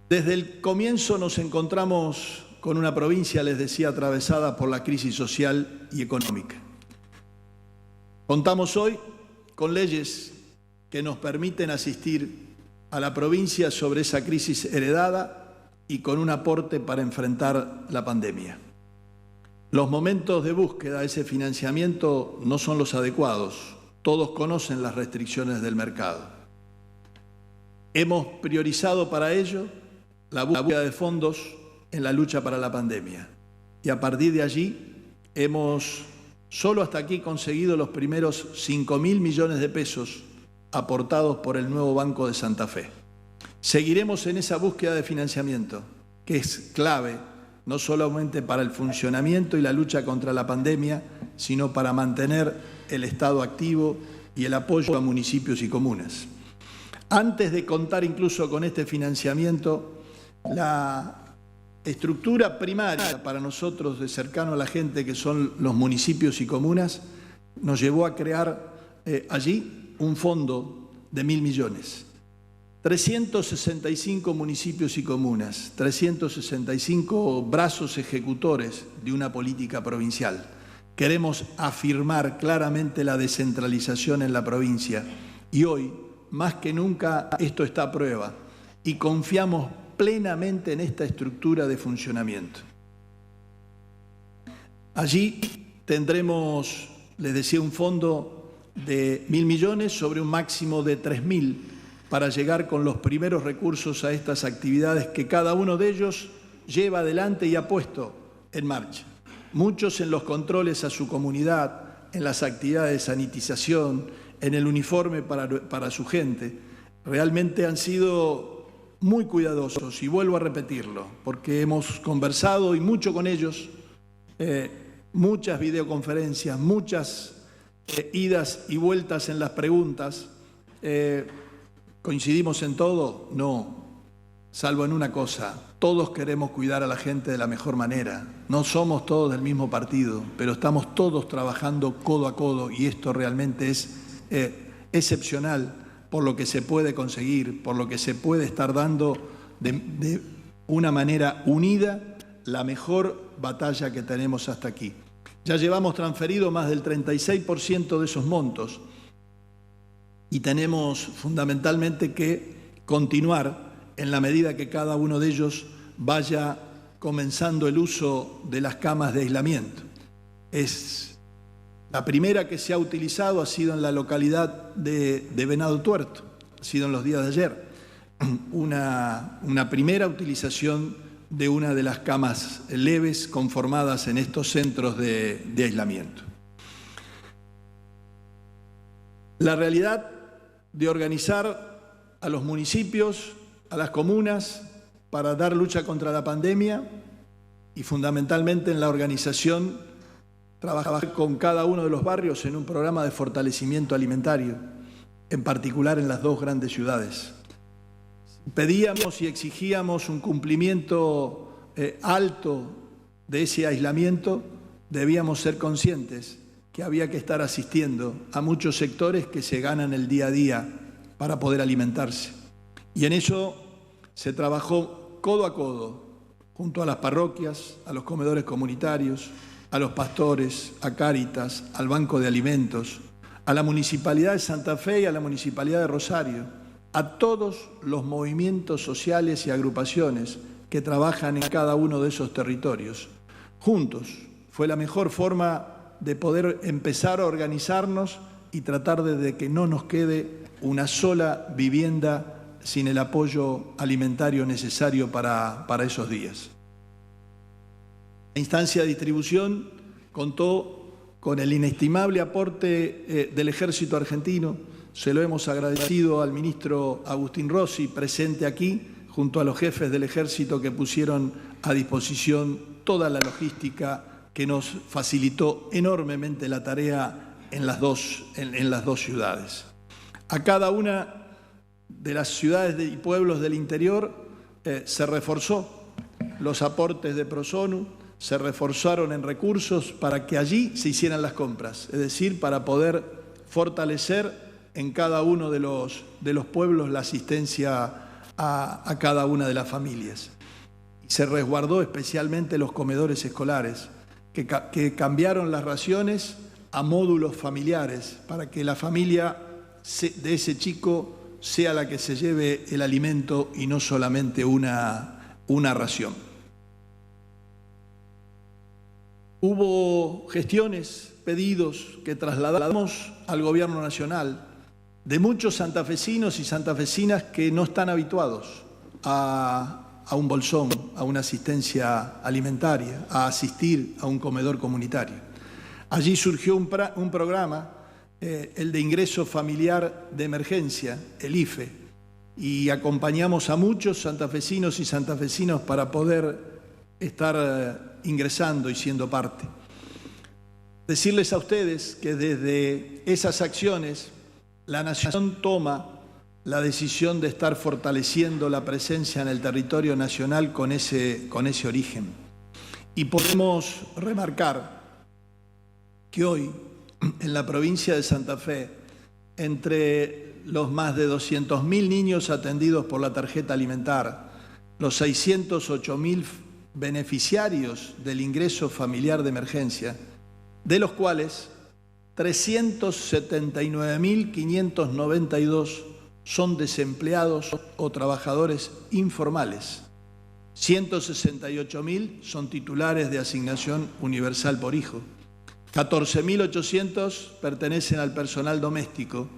Desde el comienzo nos encontramos con una provincia, les decía, atravesada por la crisis social y económica. Contamos hoy con leyes que nos permiten asistir a la provincia sobre esa crisis heredada y con un aporte para enfrentar la pandemia. Los momentos de búsqueda de ese financiamiento no son los adecuados. Todos conocen las restricciones del mercado. Hemos priorizado para ello la búsqueda de fondos en la lucha para la pandemia. Y a partir de allí hemos solo hasta aquí conseguido los primeros 5.000 millones de pesos aportados por el nuevo Banco de Santa Fe. Seguiremos en esa búsqueda de financiamiento, que es clave no solamente para el funcionamiento y la lucha contra la pandemia, sino para mantener el Estado activo y el apoyo a municipios y comunas. Antes de contar incluso con este financiamiento, la estructura primaria para nosotros de cercano a la gente, que son los municipios y comunas, nos llevó a crear allí un fondo de 1.000 millones. 365 municipios y comunas, 365 brazos ejecutores de una política provincial. Queremos afirmar claramente la descentralización en la provincia y hoy, más que nunca, esto está a prueba y confiamos plenamente en esta estructura de funcionamiento. Allí tendremos, les decía, un fondo de 1.000 millones sobre un máximo de 3.000 para llegar con los primeros recursos a estas actividades que cada uno de ellos lleva adelante y ha puesto en marcha. Muchos en los controles a su comunidad, en las actividades de sanitización, en el uniforme para su gente. Realmente han sido muy cuidadosos y vuelvo a repetirlo, porque hemos conversado y mucho con ellos muchas videoconferencias, muchas idas y vueltas en las preguntas. ¿Coincidimos en todo? No, salvo en una cosa: todos queremos cuidar a la gente de la mejor manera. No somos todos del mismo partido, pero estamos todos trabajando codo a codo, y esto realmente es excepcional por lo que se puede conseguir, por lo que se puede estar dando de una manera unida la mejor batalla que tenemos hasta aquí. Ya llevamos transferido más del 36% de esos montos y tenemos fundamentalmente que continuar en la medida que cada uno de ellos vaya comenzando el uso de las camas de aislamiento. La primera que se ha utilizado ha sido en la localidad de Venado Tuerto, ha sido en los días de ayer, una primera utilización de una de las camas leves conformadas en estos centros de aislamiento. La realidad de organizar a los municipios, a las comunas, para dar lucha contra la pandemia y fundamentalmente en la organización, trabajar con cada uno de los barrios en un programa de fortalecimiento alimentario, en particular en las dos grandes ciudades. Pedíamos y exigíamos un cumplimiento alto de ese aislamiento. Debíamos ser conscientes que había que estar asistiendo a muchos sectores que se ganan el día a día para poder alimentarse. Y en eso se trabajó codo a codo, junto a las parroquias, a los comedores comunitarios, a los pastores, a Cáritas, al Banco de Alimentos, a la Municipalidad de Santa Fe y a la Municipalidad de Rosario, a todos los movimientos sociales y agrupaciones que trabajan en cada uno de esos territorios. Juntos fue la mejor forma de poder empezar a organizarnos y tratar de que no nos quede una sola vivienda sin el apoyo alimentario necesario para esos días. La instancia de distribución contó con el inestimable aporte del Ejército Argentino. Se lo hemos agradecido al ministro Agustín Rossi, presente aquí, junto a los jefes del Ejército que pusieron a disposición toda la logística que nos facilitó enormemente la tarea en las dos ciudades. A cada una de las ciudades y pueblos del interior se reforzó los aportes de Prosonu, se reforzaron en recursos para que allí se hicieran las compras, es decir, para poder fortalecer en cada uno de los pueblos la asistencia a cada una de las familias. Y se resguardó especialmente los comedores escolares, que cambiaron las raciones a módulos familiares para que la familia de ese chico sea la que se lleve el alimento y no solamente una ración. Hubo gestiones, pedidos que trasladamos al Gobierno Nacional de muchos santafesinos y santafesinas que no están habituados a un bolsón, a una asistencia alimentaria, a asistir a un comedor comunitario. Allí surgió un programa, el de ingreso familiar de emergencia, el IFE, y acompañamos a muchos santafesinos y santafesinos para poder estar ingresando y siendo parte. Decirles a ustedes que desde esas acciones la Nación toma la decisión de estar fortaleciendo la presencia en el territorio nacional con ese origen. Y podemos remarcar que hoy en la provincia de Santa Fe, entre los más de 200.000 niños atendidos por la tarjeta alimentar, los 608.000 beneficiarios del ingreso familiar de emergencia, de los cuales 379.592 son desempleados o trabajadores informales. 168.000 son titulares de asignación universal por hijo. 14.800 pertenecen al personal doméstico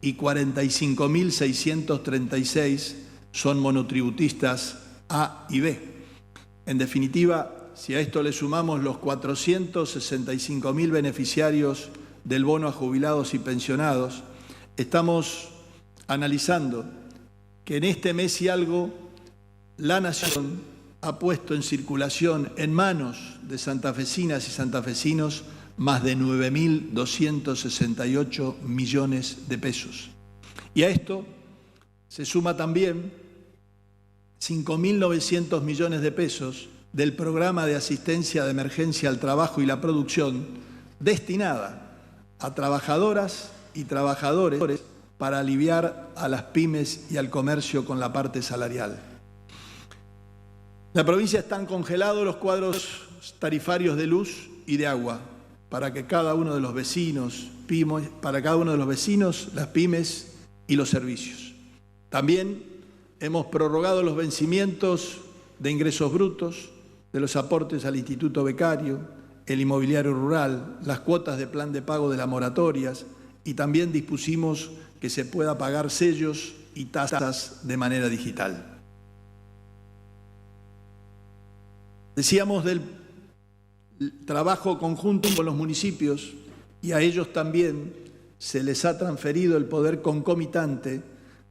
y 45.636 son monotributistas A y B. En definitiva, si a esto le sumamos los 465.000 beneficiarios del bono a jubilados y pensionados, estamos analizando que en este mes y algo la Nación ha puesto en circulación en manos de santafesinas y santafesinos más de 9.268 millones de pesos. Y a esto se suma también 5.900 millones de pesos del programa de asistencia de emergencia al trabajo y la producción destinada a trabajadoras y trabajadores para aliviar a las pymes y al comercio con la parte salarial. En la provincia están congelados los cuadros tarifarios de luz y de agua para cada uno de los vecinos, las pymes y los servicios. También hemos prorrogado los vencimientos de ingresos brutos, de los aportes al Instituto Becario, el inmobiliario rural, las cuotas de plan de pago de las moratorias, y también dispusimos que se pueda pagar sellos y tasas de manera digital. Decíamos del trabajo conjunto con los municipios, y a ellos también se les ha transferido el poder concomitante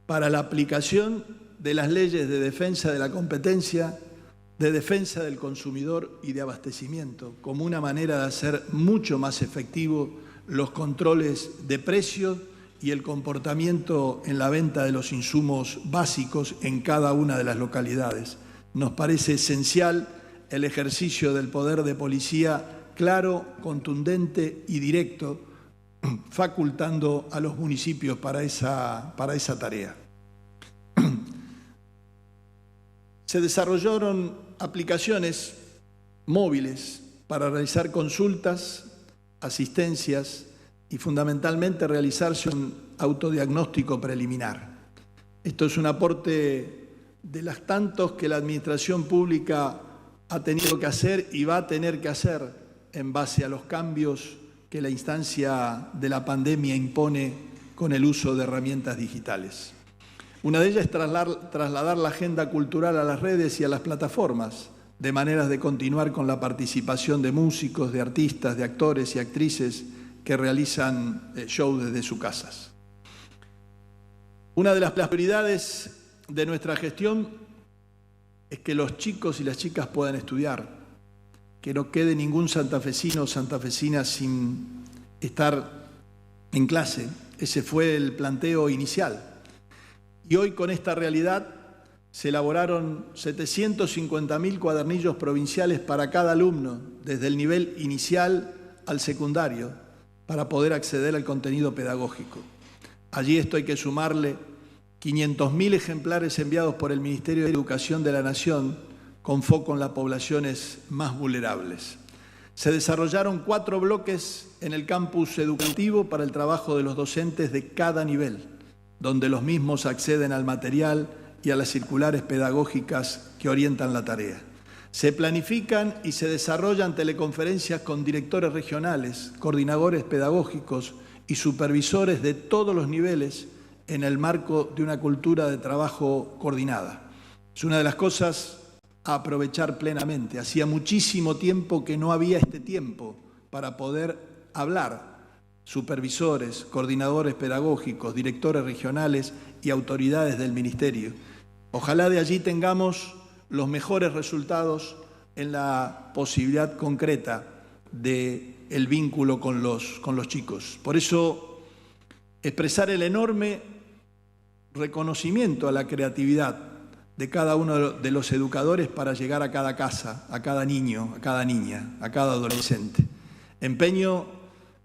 para la aplicación de las leyes de defensa de la competencia, de defensa del consumidor y de abastecimiento, como una manera de hacer mucho más efectivo los controles de precios y el comportamiento en la venta de los insumos básicos en cada una de las localidades. Nos parece esencial el ejercicio del poder de policía claro, contundente y directo, facultando a los municipios para esa tarea. Se desarrollaron aplicaciones móviles para realizar consultas, asistencias y fundamentalmente realizarse un autodiagnóstico preliminar. Esto es un aporte de las tantos que la administración pública ha tenido que hacer y va a tener que hacer en base a los cambios que la instancia de la pandemia impone con el uso de herramientas digitales. Una de ellas es trasladar la agenda cultural a las redes y a las plataformas, de maneras de continuar con la participación de músicos, de artistas, de actores y actrices que realizan shows desde sus casas. Una de las prioridades de nuestra gestión es que los chicos y las chicas puedan estudiar, que no quede ningún santafesino o santafesina sin estar en clase. Ese fue el planteo inicial. Y hoy con esta realidad se elaboraron 750.000 cuadernillos provinciales para cada alumno, desde el nivel inicial al secundario, para poder acceder al contenido pedagógico. Allí esto hay que sumarle 500.000 ejemplares enviados por el Ministerio de Educación de la Nación con foco en las poblaciones más vulnerables. Se desarrollaron 4 bloques en el campus educativo para el trabajo de los docentes de cada nivel, donde los mismos acceden al material y a las circulares pedagógicas que orientan la tarea. Se planifican y se desarrollan teleconferencias con directores regionales, coordinadores pedagógicos y supervisores de todos los niveles en el marco de una cultura de trabajo coordinada. Es una de las cosas a aprovechar plenamente. Hacía muchísimo tiempo que no había este tiempo para poder hablar. Supervisores, coordinadores pedagógicos, directores regionales y autoridades del Ministerio. Ojalá de allí tengamos los mejores resultados en la posibilidad concreta del vínculo con los chicos. Por eso, expresar el enorme reconocimiento a la creatividad de cada uno de los educadores para llegar a cada casa, a cada niño, a cada niña, a cada adolescente. Empeño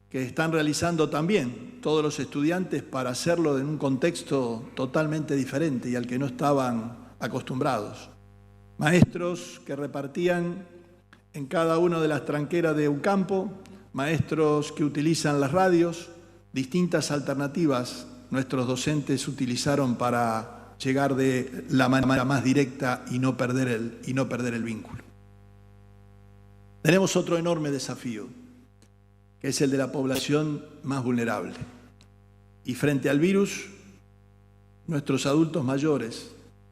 que están realizando también todos los estudiantes para hacerlo en un contexto totalmente diferente y al que no estaban acostumbrados. Maestros que repartían en cada una de las tranqueras de un campo, maestros que utilizan las radios, distintas alternativas nuestros docentes utilizaron para llegar de la manera más directa y no perder el vínculo. Tenemos otro enorme desafío, que es el de la población más vulnerable. Y frente al virus, nuestros adultos mayores,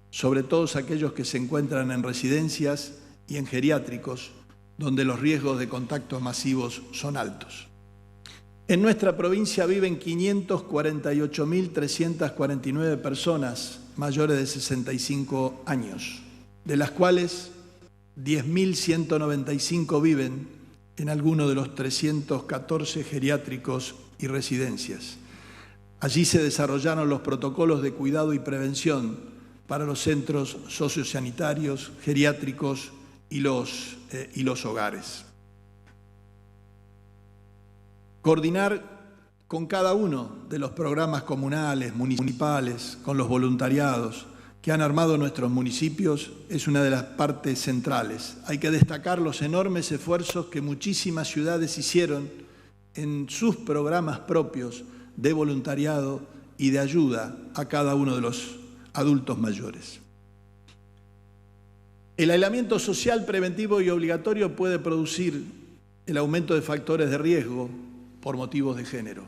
sobre todo aquellos que se encuentran en residencias y en geriátricos, donde los riesgos de contactos masivos son altos. En nuestra provincia viven 548.349 personas mayores de 65 años, de las cuales 10.195 viven en alguno de los 314 geriátricos y residencias. Allí se desarrollaron los protocolos de cuidado y prevención para los centros sociosanitarios, geriátricos y los hogares. Coordinar con cada uno de los programas comunales, municipales, con los voluntariados que han armado nuestros municipios es una de las partes centrales. Hay que destacar los enormes esfuerzos que muchísimas ciudades hicieron en sus programas propios de voluntariado y de ayuda a cada uno de los adultos mayores. El aislamiento social preventivo y obligatorio puede producir el aumento de factores de riesgo por motivos de género.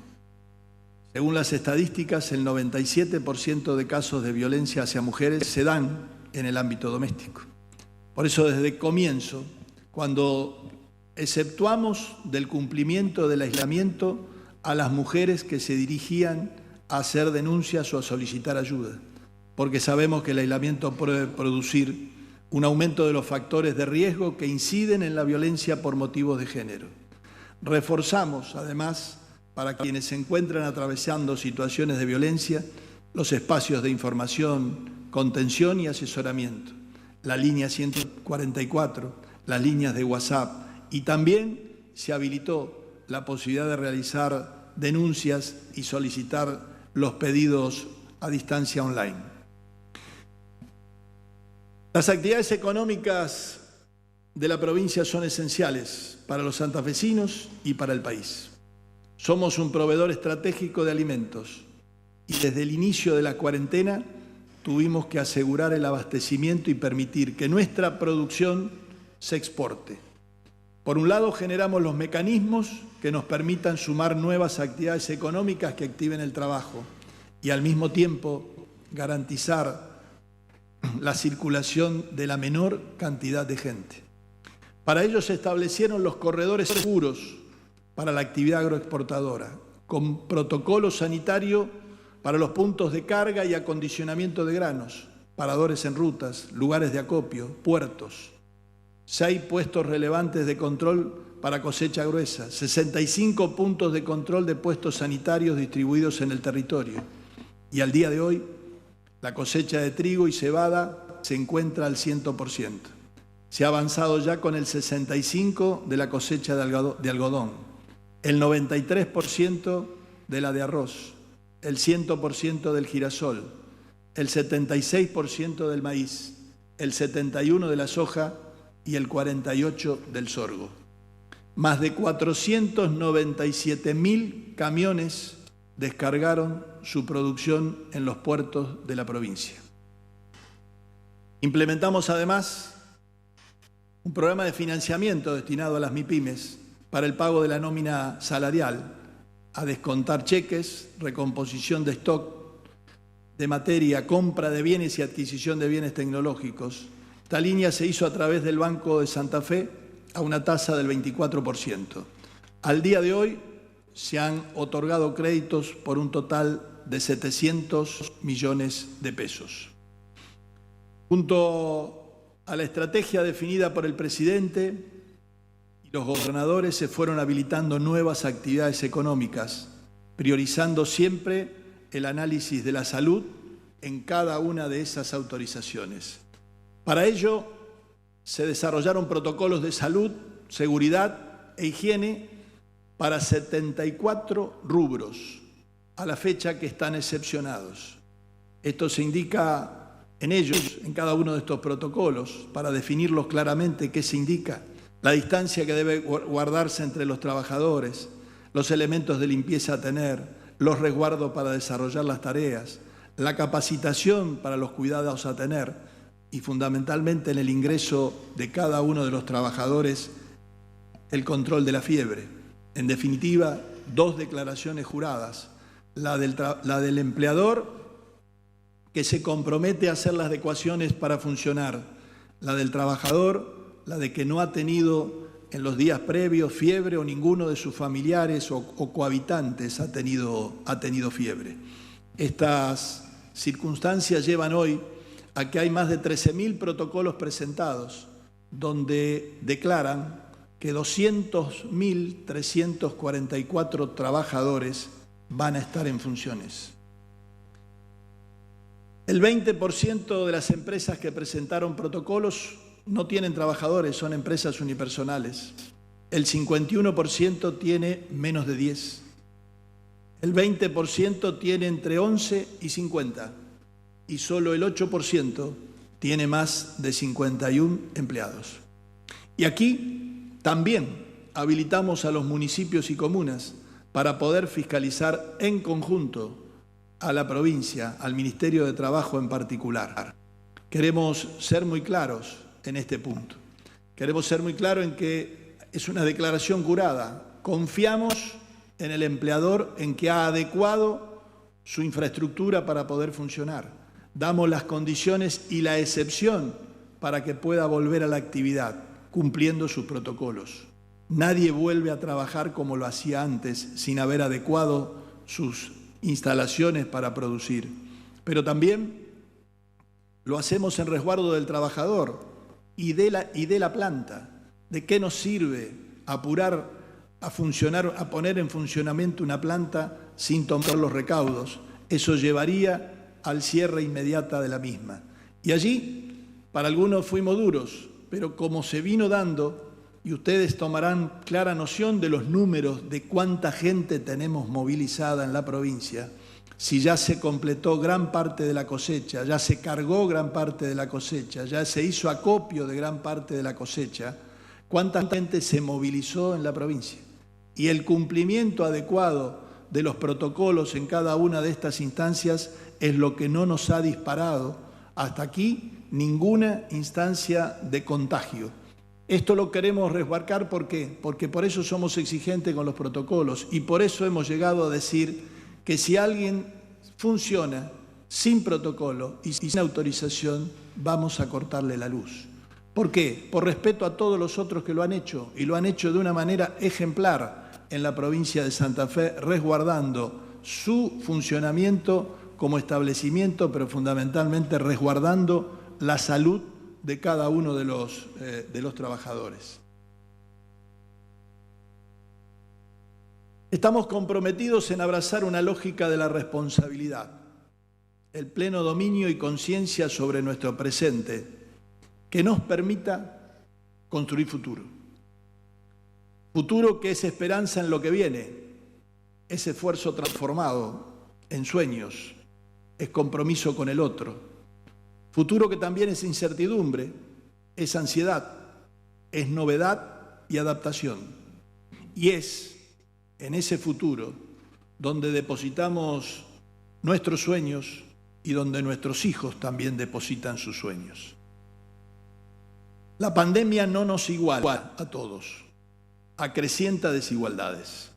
Según las estadísticas, el 97% de casos de violencia hacia mujeres se dan en el ámbito doméstico. Por eso, desde el comienzo, cuando exceptuamos del cumplimiento del aislamiento a las mujeres que se dirigían a hacer denuncias o a solicitar ayuda, porque sabemos que el aislamiento puede producir un aumento de los factores de riesgo que inciden en la violencia por motivos de género. Reforzamos, además, para quienes se encuentran atravesando situaciones de violencia, los espacios de información, contención y asesoramiento, la línea 144, las líneas de WhatsApp, y también se habilitó la posibilidad de realizar denuncias y solicitar los pedidos a distancia online. Las actividades económicas de la provincia son esenciales para los santafesinos y para el país. Somos un proveedor estratégico de alimentos y desde el inicio de la cuarentena tuvimos que asegurar el abastecimiento y permitir que nuestra producción se exporte. Por un lado, generamos los mecanismos que nos permitan sumar nuevas actividades económicas que activen el trabajo y al mismo tiempo garantizar la circulación de la menor cantidad de gente. Para ello se establecieron los corredores seguros para la actividad agroexportadora, con protocolo sanitario para los puntos de carga y acondicionamiento de granos, paradores en rutas, lugares de acopio, puertos. 6 puestos relevantes de control para cosecha gruesa, 65 puntos de control de puestos sanitarios distribuidos en el territorio. Y al día de hoy, la cosecha de trigo y cebada se encuentra al 100%. Se ha avanzado ya con el 65% de la cosecha de algodón, el 93% de la de arroz, el 100% del girasol, el 76% del maíz, el 71% de la soja y el 48% del sorgo. Más de 497.000 camiones descargaron su producción en los puertos de la provincia. Implementamos además un programa de financiamiento destinado a las MIPYMES para el pago de la nómina salarial, a descontar cheques, recomposición de stock de materia, compra de bienes y adquisición de bienes tecnológicos. Esta línea se hizo a través del Banco de Santa Fe a una tasa del 24%. Al día de hoy se han otorgado créditos por un total de 700 millones de pesos. Junto a la estrategia definida por el presidente y los gobernadores se fueron habilitando nuevas actividades económicas, priorizando siempre el análisis de la salud en cada una de esas autorizaciones. Para ello se desarrollaron protocolos de salud, seguridad e higiene para 74 rubros, a la fecha que están excepcionados. Esto se indica en ellos, en cada uno de estos protocolos, para definirlos claramente qué se indica, la distancia que debe guardarse entre los trabajadores, los elementos de limpieza a tener, los resguardos para desarrollar las tareas, la capacitación para los cuidados a tener y fundamentalmente en el ingreso de cada uno de los trabajadores, el control de la fiebre. En definitiva, 2 declaraciones juradas, la del empleador que se compromete a hacer las adecuaciones para funcionar, la del trabajador, la de que no ha tenido en los días previos fiebre o ninguno de sus familiares o cohabitantes ha tenido fiebre. Estas circunstancias llevan hoy a que hay más de 13.000 protocolos presentados, donde declaran que 200.344 trabajadores van a estar en funciones. El 20% de las empresas que presentaron protocolos no tienen trabajadores, son empresas unipersonales. El 51% tiene menos de 10. El 20% tiene entre 11 y 50. Y solo el 8% tiene más de 51 empleados. Y aquí también habilitamos a los municipios y comunas para poder fiscalizar en conjunto a la provincia, al Ministerio de Trabajo en particular. Queremos ser muy claros en este punto. Queremos ser muy claros en que es una declaración jurada. Confiamos en el empleador, en que ha adecuado su infraestructura para poder funcionar. Damos las condiciones y la excepción para que pueda volver a la actividad, cumpliendo sus protocolos. Nadie vuelve a trabajar como lo hacía antes, sin haber adecuado sus instalaciones para producir. Pero también lo hacemos en resguardo del trabajador y de la planta. ¿De qué nos sirve apurar a poner en funcionamiento una planta sin tomar los recaudos? Eso llevaría al cierre inmediato de la misma. Y allí, para algunos fuimos duros, pero como se vino dando, y ustedes tomarán clara noción de los números de cuánta gente tenemos movilizada en la provincia, si ya se completó gran parte de la cosecha, ya se cargó gran parte de la cosecha, ya se hizo acopio de gran parte de la cosecha, cuánta gente se movilizó en la provincia. Y el cumplimiento adecuado de los protocolos en cada una de estas instancias es lo que no nos ha disparado hasta aquí ninguna instancia de contagio. Esto lo queremos resguardar, ¿por qué? Porque por eso somos exigentes con los protocolos y por eso hemos llegado a decir que si alguien funciona sin protocolo y sin autorización, vamos a cortarle la luz. ¿Por qué? Por respeto a todos los otros que lo han hecho, y lo han hecho de una manera ejemplar en la provincia de Santa Fe, resguardando su funcionamiento como establecimiento, pero fundamentalmente resguardando la salud de cada uno de los trabajadores. Estamos comprometidos en abrazar una lógica de la responsabilidad, el pleno dominio y conciencia sobre nuestro presente, que nos permita construir futuro. Futuro que es esperanza en lo que viene, es esfuerzo transformado en sueños, es compromiso con el otro. Futuro que también es incertidumbre, es ansiedad, es novedad y adaptación. Y es en ese futuro donde depositamos nuestros sueños y donde nuestros hijos también depositan sus sueños. La pandemia no nos iguala a todos, acrecienta desigualdades,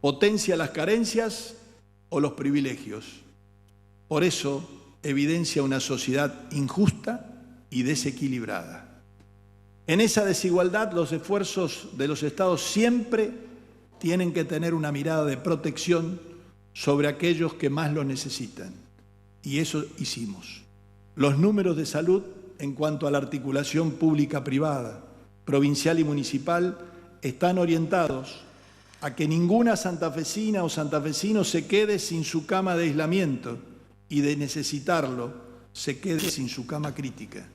potencia las carencias o los privilegios. Por eso evidencia una sociedad injusta y desequilibrada. En esa desigualdad, los esfuerzos de los estados siempre tienen que tener una mirada de protección sobre aquellos que más lo necesitan. Y eso hicimos. Los números de salud en cuanto a la articulación pública-privada, provincial y municipal, están orientados a que ninguna santafesina o santafesino se quede sin su cama de aislamiento y de necesitarlo, se quede sin su cama crítica.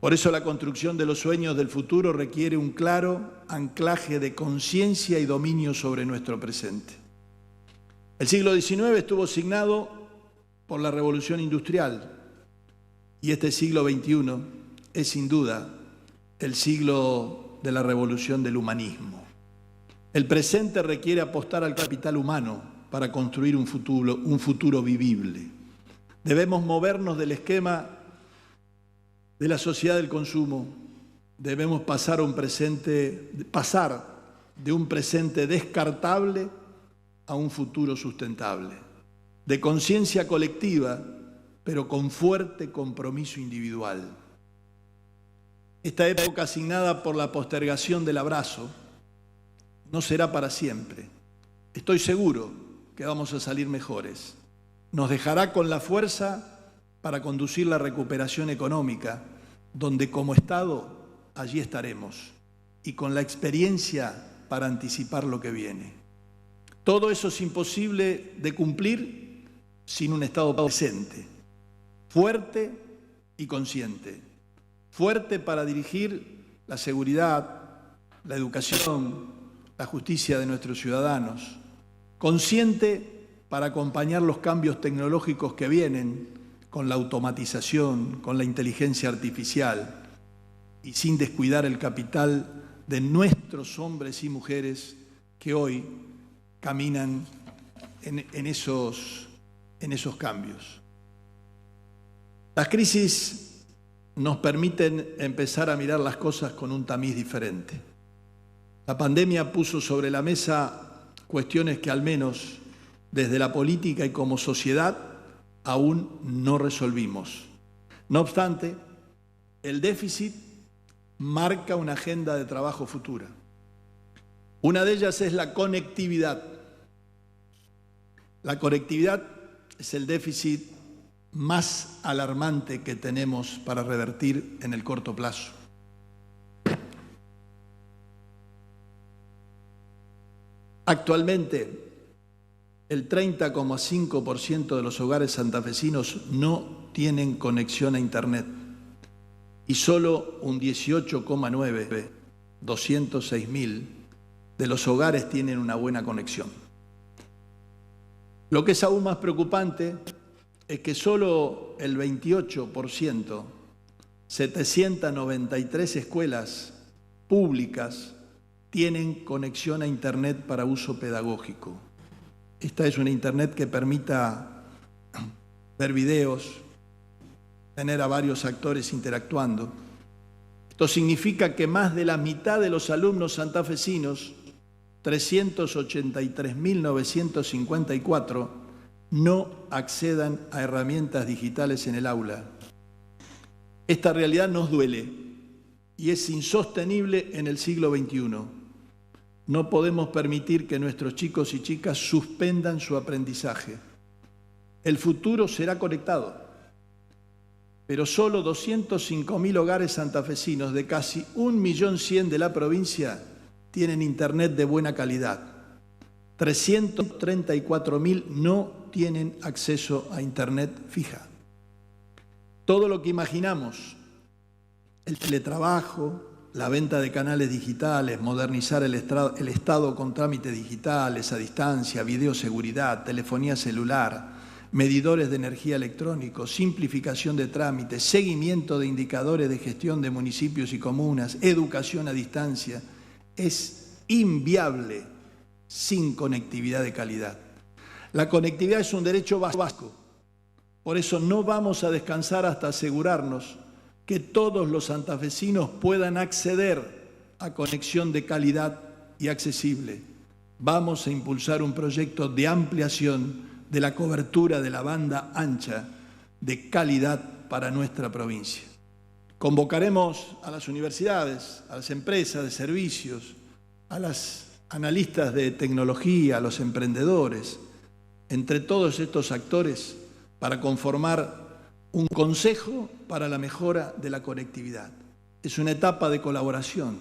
Por eso la construcción de los sueños del futuro requiere un claro anclaje de conciencia y dominio sobre nuestro presente. El siglo XIX estuvo signado por la Revolución Industrial y este siglo XXI es sin duda el siglo de la revolución del humanismo. El presente requiere apostar al capital humano para construir un futuro vivible. Debemos movernos del esquema de la sociedad del consumo. Debemos pasar de un presente descartable a un futuro sustentable, de conciencia colectiva, pero con fuerte compromiso individual. Esta época asignada por la postergación del abrazo no será para siempre. Estoy seguro que vamos a salir mejores. Nos dejará con la fuerza para conducir la recuperación económica donde como Estado allí estaremos y con la experiencia para anticipar lo que viene. Todo eso es imposible de cumplir sin un Estado presente, fuerte y consciente. Fuerte para dirigir la seguridad, la educación, la justicia de nuestros ciudadanos. Consciente para acompañar los cambios tecnológicos que vienen con la automatización, con la inteligencia artificial y sin descuidar el capital de nuestros hombres y mujeres que hoy caminan en esos cambios. Las crisis nos permiten empezar a mirar las cosas con un tamiz diferente. La pandemia puso sobre la mesa cuestiones que al menos desde la política y como sociedad aún no resolvimos. No obstante, el déficit marca una agenda de trabajo futura. Una de ellas es la conectividad. La conectividad es el déficit más alarmante que tenemos para revertir en el corto plazo. Actualmente, el 30,5% de los hogares santafesinos no tienen conexión a Internet y solo un 18,9%, 206.000, de los hogares tienen una buena conexión. Lo que es aún más preocupante es que solo el 28%, 793 escuelas públicas, tienen conexión a Internet para uso pedagógico. Esta es una Internet que permita ver videos, tener a varios actores interactuando. Esto significa que más de la mitad de los alumnos santafesinos, 383.954, no accedan a herramientas digitales en el aula. Esta realidad nos duele y es insostenible en el siglo XXI. No podemos permitir que nuestros chicos y chicas suspendan su aprendizaje. El futuro será conectado, pero solo 205.000 hogares santafesinos de casi 1.100.000 de la provincia tienen Internet de buena calidad. 334.000 no tienen acceso a Internet fija. Todo lo que imaginamos, el teletrabajo, la venta de canales digitales, modernizar el Estado con trámites digitales a distancia, videoseguridad, telefonía celular, medidores de energía electrónicos, simplificación de trámites, seguimiento de indicadores de gestión de municipios y comunas, educación a distancia, es inviable sin conectividad de calidad. La conectividad es un derecho básico. Por eso no vamos a descansar hasta asegurarnos que todos los santafesinos puedan acceder a conexión de calidad y accesible. Vamos a impulsar un proyecto de ampliación de la cobertura de la banda ancha de calidad para nuestra provincia. Convocaremos a las universidades, a las empresas de servicios, a las analistas de tecnología, a los emprendedores, entre todos estos actores para conformar un consejo para la mejora de la conectividad. Es una etapa de colaboración.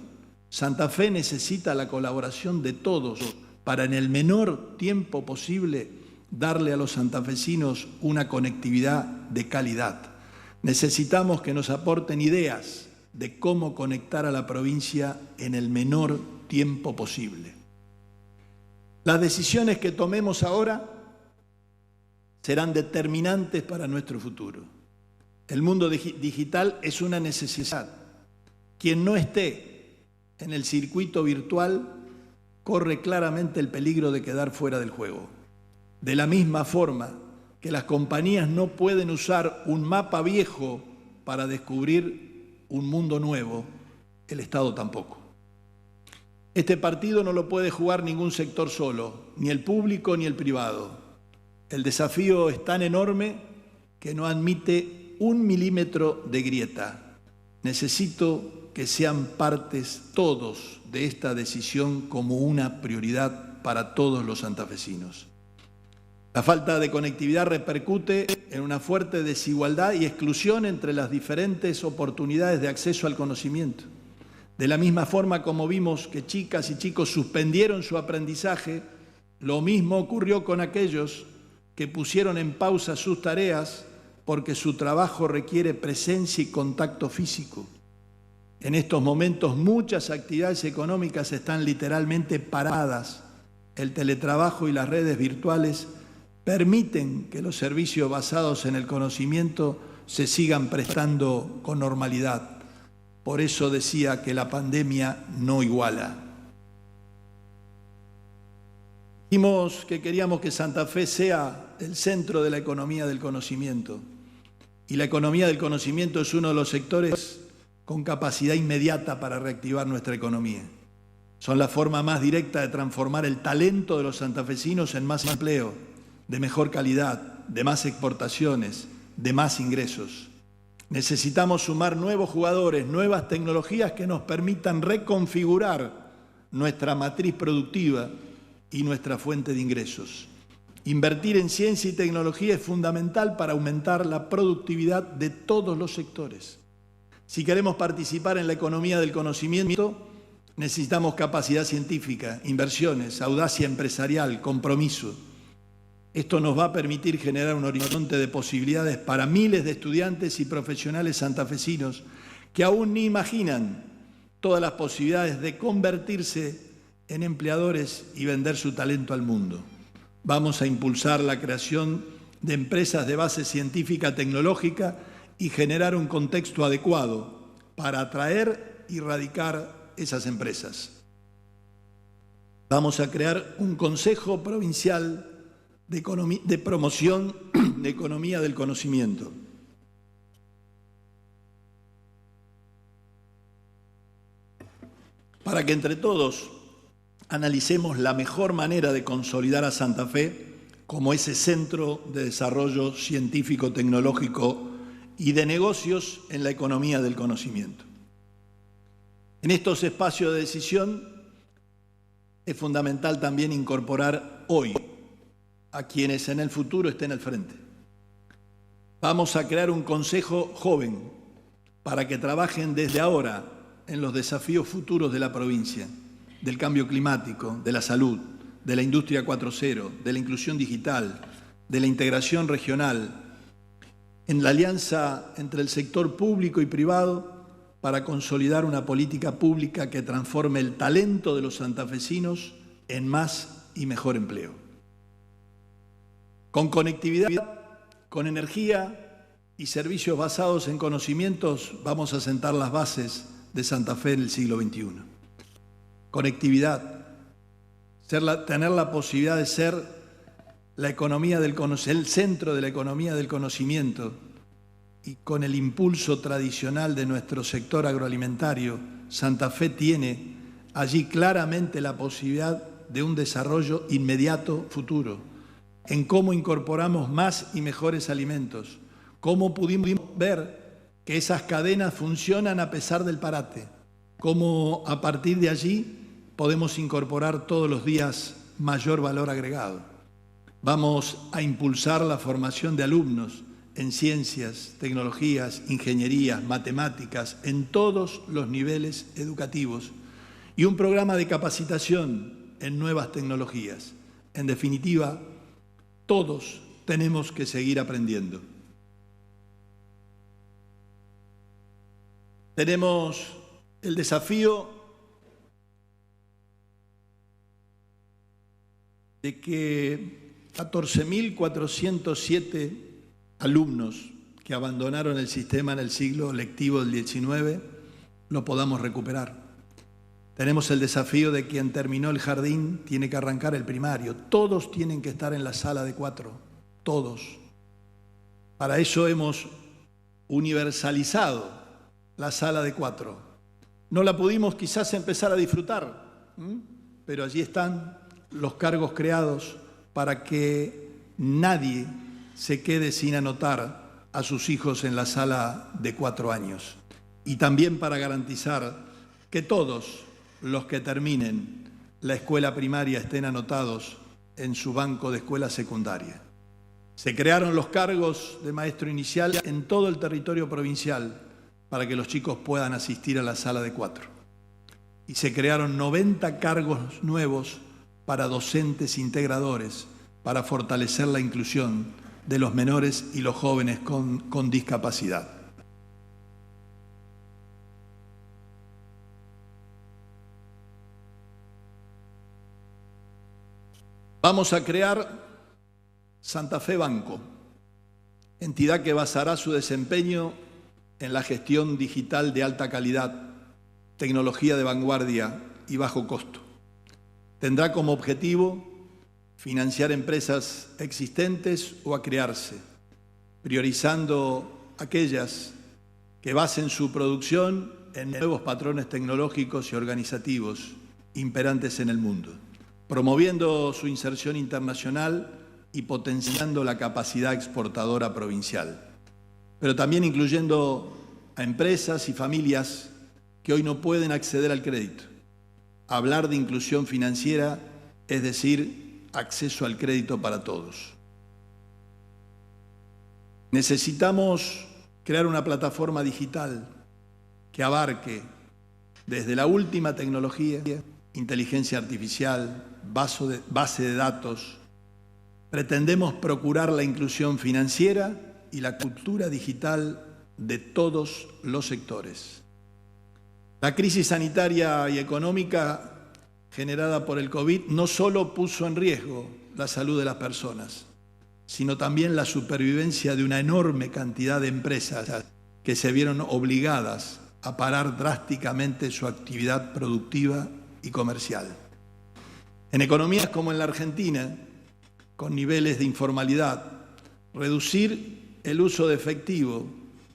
Santa Fe necesita la colaboración de todos para en el menor tiempo posible darle a los santafesinos una conectividad de calidad. Necesitamos que nos aporten ideas de cómo conectar a la provincia en el menor tiempo posible. Las decisiones que tomemos ahora serán determinantes para nuestro futuro. El mundo digital es una necesidad. Quien no esté en el circuito virtual corre claramente el peligro de quedar fuera del juego. De la misma forma que las compañías no pueden usar un mapa viejo para descubrir un mundo nuevo, el Estado tampoco. Este partido no lo puede jugar ningún sector solo, ni el público ni el privado. El desafío es tan enorme que no admite 1 milímetro de grieta. Necesito que sean partes todos de esta decisión como una prioridad para todos los santafesinos. La falta de conectividad repercute en una fuerte desigualdad y exclusión entre las diferentes oportunidades de acceso al conocimiento. De la misma forma como vimos que chicas y chicos suspendieron su aprendizaje, lo mismo ocurrió con aquellos que pusieron en pausa sus tareas porque su trabajo requiere presencia y contacto físico. En estos momentos muchas actividades económicas están literalmente paradas. El teletrabajo y las redes virtuales permiten que los servicios basados en el conocimiento se sigan prestando con normalidad. Por eso decía que la pandemia no iguala. Dijimos que queríamos que Santa Fe sea el centro de la economía del conocimiento. Y la economía del conocimiento es uno de los sectores con capacidad inmediata para reactivar nuestra economía. Son la forma más directa de transformar el talento de los santafesinos en más empleo, de mejor calidad, de más exportaciones, de más ingresos. Necesitamos sumar nuevos jugadores, nuevas tecnologías que nos permitan reconfigurar nuestra matriz productiva y nuestra fuente de ingresos. Invertir en ciencia y tecnología es fundamental para aumentar la productividad de todos los sectores. Si queremos participar en la economía del conocimiento, necesitamos capacidad científica, inversiones, audacia empresarial, compromiso. Esto nos va a permitir generar un horizonte de posibilidades para miles de estudiantes y profesionales santafesinos que aún ni imaginan todas las posibilidades de convertirse en empleadores y vender su talento al mundo. Vamos a impulsar la creación de empresas de base científica tecnológica y generar un contexto adecuado para atraer y radicar esas empresas. Vamos a crear un Consejo Provincial de Promoción de Economía del Conocimiento. Para que entre todos analicemos la mejor manera de consolidar a Santa Fe como ese centro de desarrollo científico, tecnológico y de negocios en la economía del conocimiento. En estos espacios de decisión es fundamental también incorporar hoy a quienes en el futuro estén al frente. Vamos a crear un consejo joven para que trabajen desde ahora en los desafíos futuros de la provincia, del cambio climático, de la salud, de la industria 4.0, de la inclusión digital, de la integración regional, en la alianza entre el sector público y privado para consolidar una política pública que transforme el talento de los santafesinos en más y mejor empleo. Con conectividad, con energía y servicios basados en conocimientos, vamos a sentar las bases de Santa Fe en el siglo XXI. Conectividad, tener la posibilidad de ser la economía el centro de la economía del conocimiento y con el impulso tradicional de nuestro sector agroalimentario, Santa Fe tiene allí claramente la posibilidad de un desarrollo inmediato futuro, en cómo incorporamos más y mejores alimentos, cómo pudimos ver que esas cadenas funcionan a pesar del parate, cómo a partir de allí podemos incorporar todos los días mayor valor agregado. Vamos a impulsar la formación de alumnos en ciencias, tecnologías, ingenierías, matemáticas, en todos los niveles educativos y un programa de capacitación en nuevas tecnologías. En definitiva, todos tenemos que seguir aprendiendo. Tenemos el desafío de que 14.407 alumnos que abandonaron el sistema en el siglo lectivo del XIX lo podamos recuperar. Tenemos el desafío de quien terminó el jardín tiene que arrancar el primario. Todos tienen que estar en la sala de 4, todos. Para eso hemos universalizado la sala de 4. No la pudimos quizás empezar a disfrutar, pero allí están los cargos creados para que nadie se quede sin anotar a sus hijos en la sala de 4 años. Y también para garantizar que todos los que terminen la escuela primaria estén anotados en su banco de escuela secundaria. Se crearon los cargos de maestro inicial en todo el territorio provincial para que los chicos puedan asistir a la sala de 4. Y se crearon 90 cargos nuevos para docentes integradores para fortalecer la inclusión de los menores y los jóvenes con discapacidad. Vamos a crear Santa Fe Banco, entidad que basará su desempeño en la gestión digital de alta calidad, tecnología de vanguardia y bajo costo. Tendrá como objetivo financiar empresas existentes o a crearse, priorizando aquellas que basen su producción en nuevos patrones tecnológicos y organizativos imperantes en el mundo, promoviendo su inserción internacional y potenciando la capacidad exportadora provincial, pero también incluyendo a empresas y familias que hoy no pueden acceder al crédito. Hablar de inclusión financiera es decir, acceso al crédito para todos. Necesitamos crear una plataforma digital que abarque desde la última tecnología, inteligencia artificial, base de datos. Pretendemos procurar la inclusión financiera y la cultura digital de todos los sectores. La crisis sanitaria y económica generada por el COVID no solo puso en riesgo la salud de las personas, sino también la supervivencia de una enorme cantidad de empresas que se vieron obligadas a parar drásticamente su actividad productiva y comercial. En economías como en la Argentina, con niveles de informalidad, reducir el uso de efectivo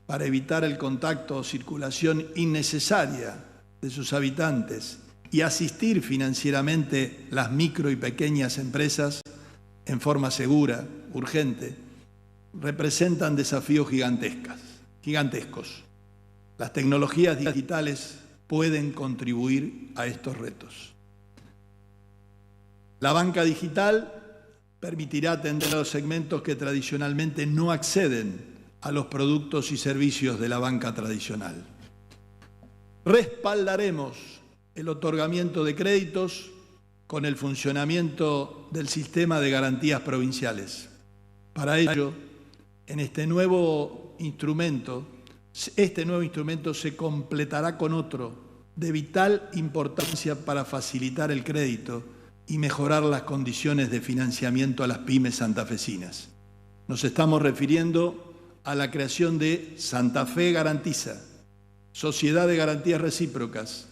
para evitar el contacto o circulación innecesaria de sus habitantes y asistir financieramente las micro y pequeñas empresas en forma segura, urgente, representan desafíos gigantescos. Las tecnologías digitales pueden contribuir a estos retos. La banca digital permitirá atender a los segmentos que tradicionalmente no acceden a los productos y servicios de la banca tradicional. Respaldaremos el otorgamiento de créditos con el funcionamiento del sistema de garantías provinciales. Para ello, este nuevo instrumento se completará con otro de vital importancia para facilitar el crédito y mejorar las condiciones de financiamiento a las pymes santafesinas. Nos estamos refiriendo a la creación de Santa Fe Garantiza, Sociedad de Garantías Recíprocas,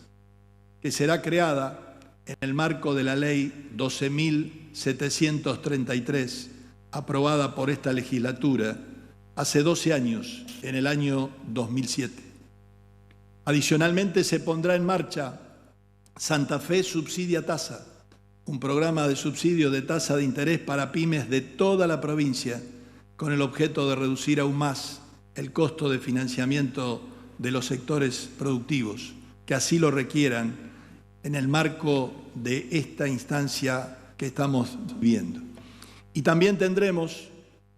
que será creada en el marco de la Ley 12.733, aprobada por esta legislatura hace 12 años, en el año 2007. Adicionalmente, se pondrá en marcha Santa Fe Subsidia Tasa, un programa de subsidio de tasa de interés para pymes de toda la provincia, con el objeto de reducir aún más el costo de financiamiento de los sectores productivos, que así lo requieran en el marco de esta instancia que estamos viviendo. Y también tendremos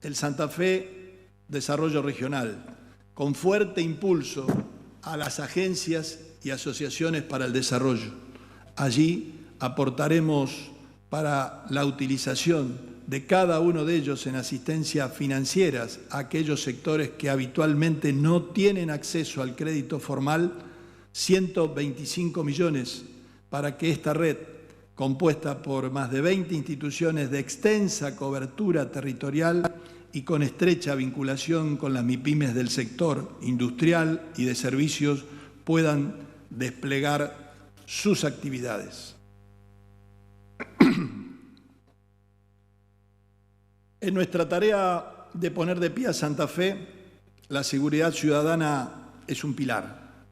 el Santa Fe Desarrollo Regional, con fuerte impulso a las agencias y asociaciones para el desarrollo. Allí aportaremos para la utilización de cada uno de ellos en asistencia financieras a aquellos sectores que habitualmente no tienen acceso al crédito formal, 125 millones para que esta red, compuesta por más de 20 instituciones de extensa cobertura territorial y con estrecha vinculación con las MIPYMES del sector industrial y de servicios, puedan desplegar sus actividades. En nuestra tarea de poner de pie a Santa Fe, la seguridad ciudadana es un pilar.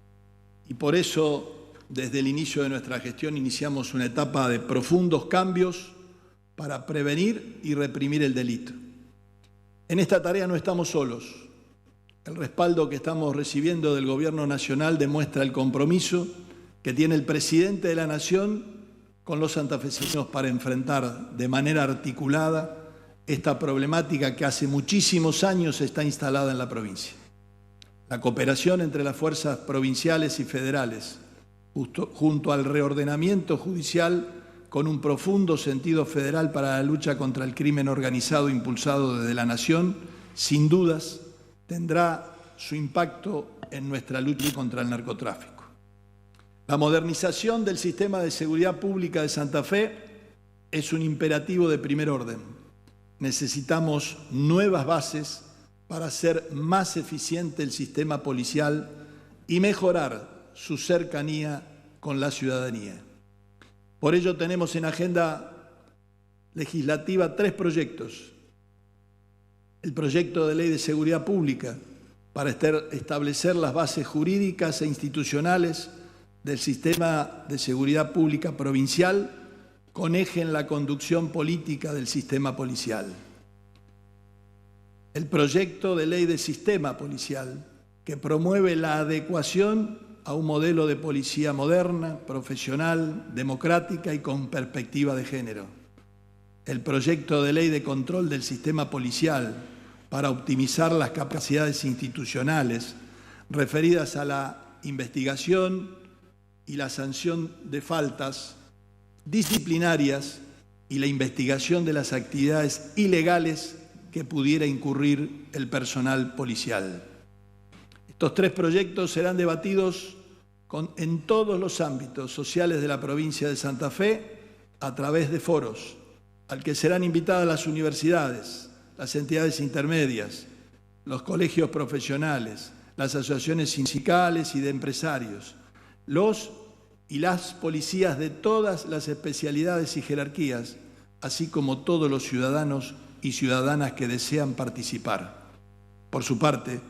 Y por eso, desde el inicio de nuestra gestión, iniciamos una etapa de profundos cambios para prevenir y reprimir el delito. En esta tarea no estamos solos. El respaldo que estamos recibiendo del Gobierno Nacional demuestra el compromiso que tiene el Presidente de la Nación con los santafesinos para enfrentar de manera articulada esta problemática que hace muchísimos años está instalada en la provincia. La cooperación entre las fuerzas provinciales y federales, junto al reordenamiento judicial con un profundo sentido federal para la lucha contra el crimen organizado impulsado desde la Nación, sin dudas tendrá su impacto en nuestra lucha contra el narcotráfico. La modernización del sistema de seguridad pública de Santa Fe es un imperativo de primer orden. Necesitamos nuevas bases para hacer más eficiente el sistema policial y mejorar su cercanía con la ciudadanía. Por ello tenemos en agenda legislativa 3 proyectos. El proyecto de ley de seguridad pública para establecer las bases jurídicas e institucionales del sistema de seguridad pública provincial con eje en la conducción política del sistema policial. El proyecto de ley de sistema policial que promueve la adecuación a un modelo de policía moderna, profesional, democrática y con perspectiva de género. El proyecto de ley de control del sistema policial para optimizar las capacidades institucionales referidas a la investigación y la sanción de faltas disciplinarias y la investigación de las actividades ilegales que pudiera incurrir el personal policial. Estos 3 proyectos serán debatidos en todos los ámbitos sociales de la provincia de Santa Fe a través de foros, al que serán invitadas las universidades, las entidades intermedias, los colegios profesionales, las asociaciones sindicales y de empresarios, los y las policías de todas las especialidades y jerarquías, así como todos los ciudadanos y ciudadanas que desean participar. Por su parte,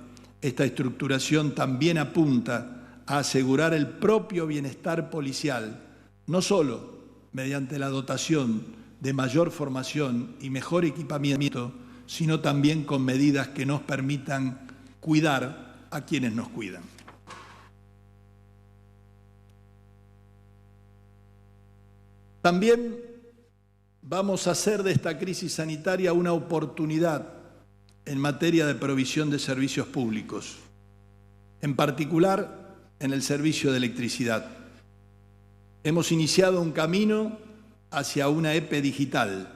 esta estructuración también apunta a asegurar el propio bienestar policial, no solo mediante la dotación de mayor formación y mejor equipamiento, sino también con medidas que nos permitan cuidar a quienes nos cuidan. También vamos a hacer de esta crisis sanitaria una oportunidad en materia de provisión de servicios públicos, en particular en el servicio de electricidad. Hemos iniciado un camino hacia una EPE digital.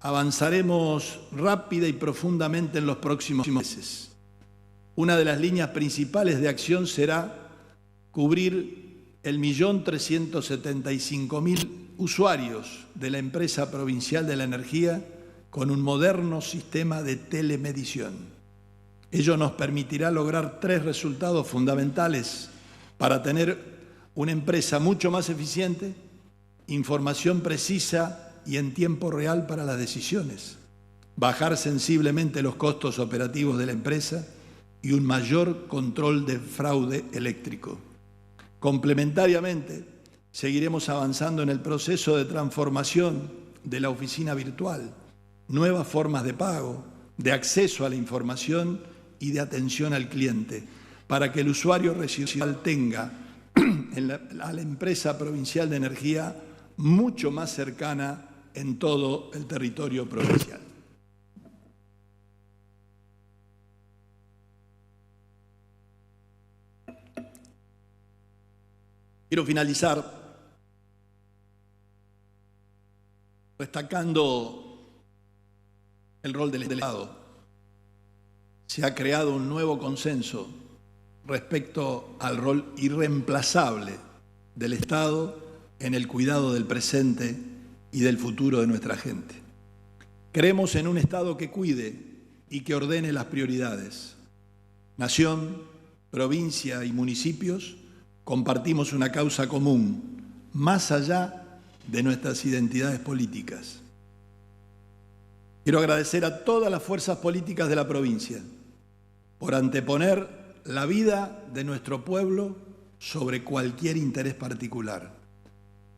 Avanzaremos rápida y profundamente en los próximos meses. Una de las líneas principales de acción será cubrir el 1.375.000 usuarios de la empresa provincial de la energía con un moderno sistema de telemedición. Ello nos permitirá lograr 3 resultados fundamentales para tener una empresa mucho más eficiente, información precisa y en tiempo real para las decisiones, bajar sensiblemente los costos operativos de la empresa y un mayor control de fraude eléctrico. Complementariamente, seguiremos avanzando en el proceso de transformación de la oficina virtual, nuevas formas de pago, de acceso a la información y de atención al cliente, para que el usuario residencial tenga a la empresa provincial de energía mucho más cercana en todo el territorio provincial. Quiero finalizar destacando el rol del Estado. Se ha creado un nuevo consenso respecto al rol irreemplazable del Estado en el cuidado del presente y del futuro de nuestra gente. Creemos en un Estado que cuide y que ordene las prioridades. Nación, provincia y municipios compartimos una causa común, más allá de nuestras identidades políticas. Quiero agradecer a todas las fuerzas políticas de la provincia por anteponer la vida de nuestro pueblo sobre cualquier interés particular.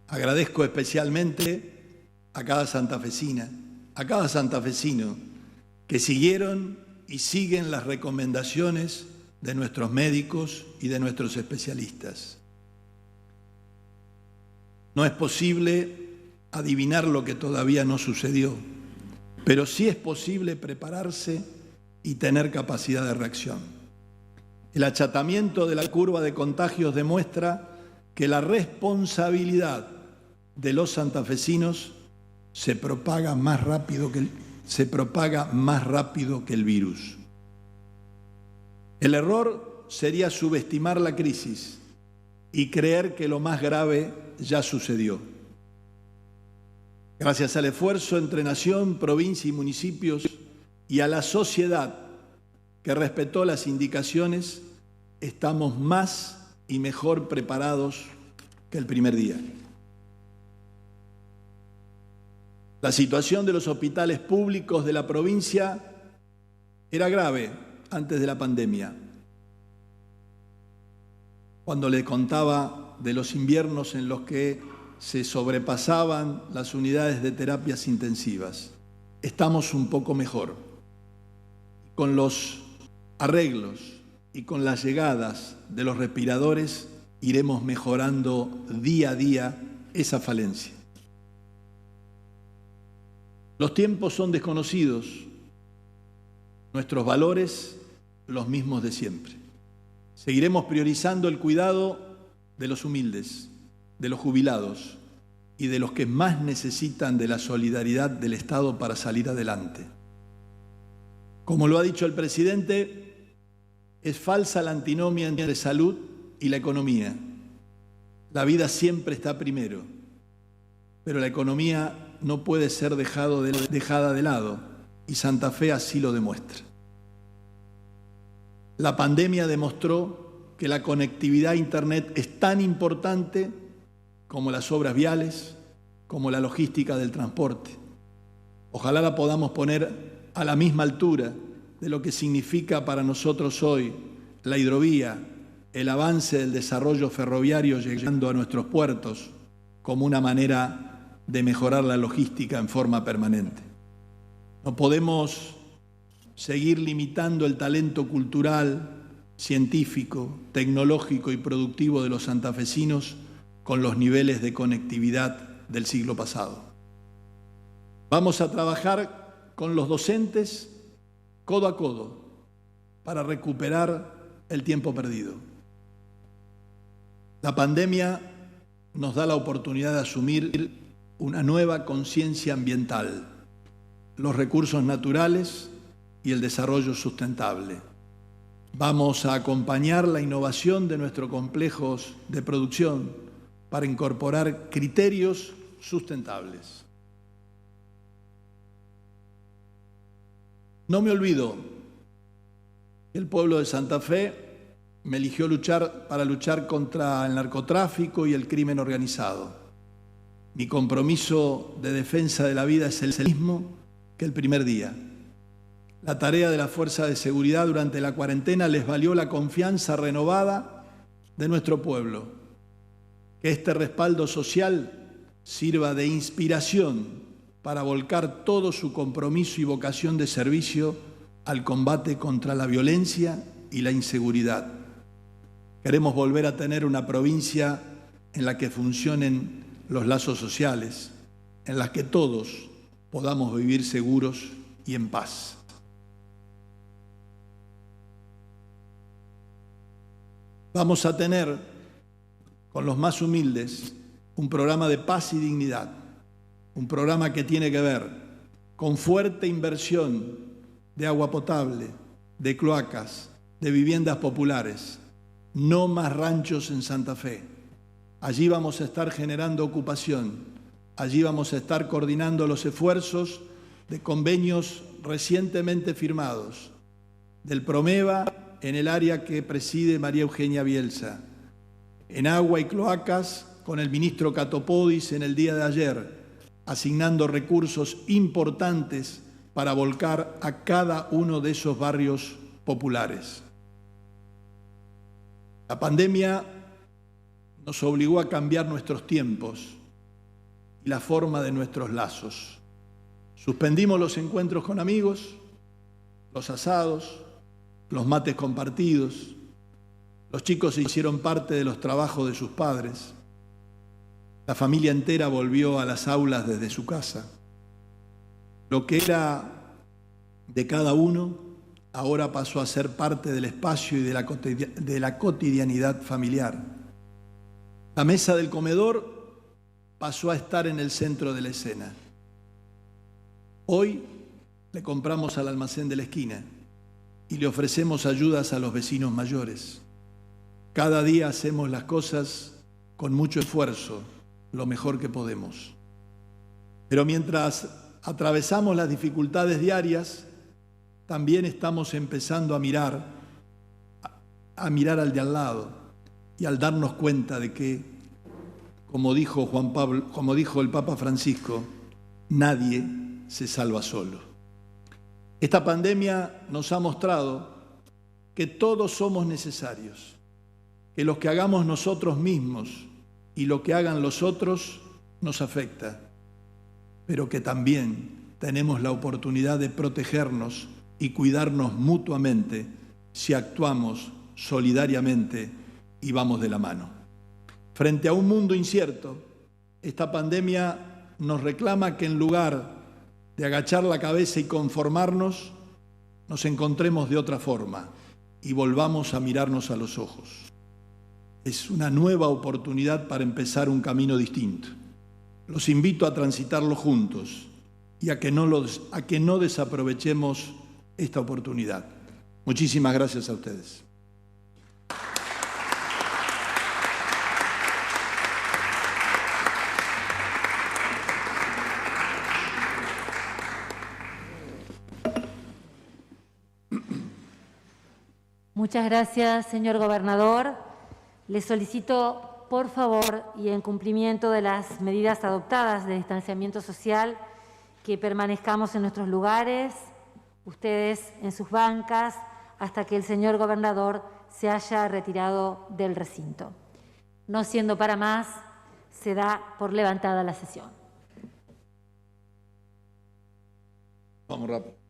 Agradezco especialmente a cada santafesina, a cada santafesino que siguieron y siguen las recomendaciones de nuestros médicos y de nuestros especialistas. No es posible adivinar lo que todavía no sucedió, pero sí es posible prepararse y tener capacidad de reacción. El achatamiento de la curva de contagios demuestra que la responsabilidad de los santafesinos se propaga más rápido que el virus. El error sería subestimar la crisis y creer que lo más grave ya sucedió. Gracias al esfuerzo entre nación, provincia y municipios y a la sociedad que respetó las indicaciones, estamos más y mejor preparados que el primer día. La situación de los hospitales públicos de la provincia era grave antes de la pandemia. Cuando le contaba de los inviernos en los que se sobrepasaban las unidades de terapias intensivas, estamos un poco mejor. Con los arreglos y con las llegadas de los respiradores iremos mejorando día a día esa falencia. Los tiempos son desconocidos, nuestros valores los mismos de siempre. Seguiremos priorizando el cuidado de los humildes, de los jubilados y de los que más necesitan de la solidaridad del Estado para salir adelante. Como lo ha dicho el presidente, es falsa la antinomia entre salud y la economía. La vida siempre está primero, pero la economía no puede ser dejada de lado, y Santa Fe así lo demuestra. La pandemia demostró que la conectividad a Internet es tan importante como las obras viales, como la logística del transporte. Ojalá la podamos poner a la misma altura de lo que significa para nosotros hoy la hidrovía, el avance del desarrollo ferroviario llegando a nuestros puertos como una manera de mejorar la logística en forma permanente. No podemos seguir limitando el talento cultural, científico, tecnológico y productivo de los santafesinos con los niveles de conectividad del siglo pasado. Vamos a trabajar con los docentes codo a codo para recuperar el tiempo perdido. La pandemia nos da la oportunidad de asumir una nueva conciencia ambiental, los recursos naturales y el desarrollo sustentable. Vamos a acompañar la innovación de nuestros complejos de producción para incorporar criterios sustentables. No me olvido que el pueblo de Santa Fe me eligió para luchar contra el narcotráfico y el crimen organizado. Mi compromiso de defensa de la vida es el mismo que el primer día. La tarea de la Fuerza de Seguridad durante la cuarentena les valió la confianza renovada de nuestro pueblo. Que este respaldo social sirva de inspiración para volcar todo su compromiso y vocación de servicio al combate contra la violencia y la inseguridad. Queremos volver a tener una provincia en la que funcionen los lazos sociales, en las que todos podamos vivir seguros y en paz. Vamos a tener con los más humildes un programa de paz y dignidad, un programa que tiene que ver con fuerte inversión de agua potable, de cloacas, de viviendas populares. No más ranchos en Santa Fe. Allí vamos a estar generando ocupación, allí vamos a estar coordinando los esfuerzos de convenios recientemente firmados, del Promeva en el área que preside María Eugenia Bielsa, en agua y cloacas con el ministro Catopodis en el día de ayer, asignando recursos importantes para volcar a cada uno de esos barrios populares. La pandemia nos obligó a cambiar nuestros tiempos y la forma de nuestros lazos. Suspendimos los encuentros con amigos, los asados, los mates compartidos. Los chicos se hicieron parte de los trabajos de sus padres. La familia entera volvió a las aulas desde su casa. Lo que era de cada uno ahora pasó a ser parte del espacio y de la cotidianidad familiar. La mesa del comedor pasó a estar en el centro de la escena. Hoy le compramos al almacén de la esquina y le ofrecemos ayudas a los vecinos mayores. Cada día hacemos las cosas con mucho esfuerzo, lo mejor que podemos. Pero mientras atravesamos las dificultades diarias, también estamos empezando a mirar al de al lado y al darnos cuenta de que, como dijo el Papa Francisco, nadie se salva solo. Esta pandemia nos ha mostrado que todos somos necesarios, que lo que hagamos nosotros mismos y lo que hagan los otros nos afecta, pero que también tenemos la oportunidad de protegernos y cuidarnos mutuamente si actuamos solidariamente y vamos de la mano. Frente a un mundo incierto, esta pandemia nos reclama que en lugar de agachar la cabeza y conformarnos, nos encontremos de otra forma y volvamos a mirarnos a los ojos. Es una nueva oportunidad para empezar un camino distinto. Los invito a transitarlo juntos y a que no desaprovechemos esta oportunidad. Muchísimas gracias a ustedes. Muchas gracias, señor gobernador. Le solicito, por favor, y en cumplimiento de las medidas adoptadas de distanciamiento social, que permanezcamos en nuestros lugares, ustedes en sus bancas, hasta que el señor gobernador se haya retirado del recinto. No siendo para más, se da por levantada la sesión. Vamos rápido.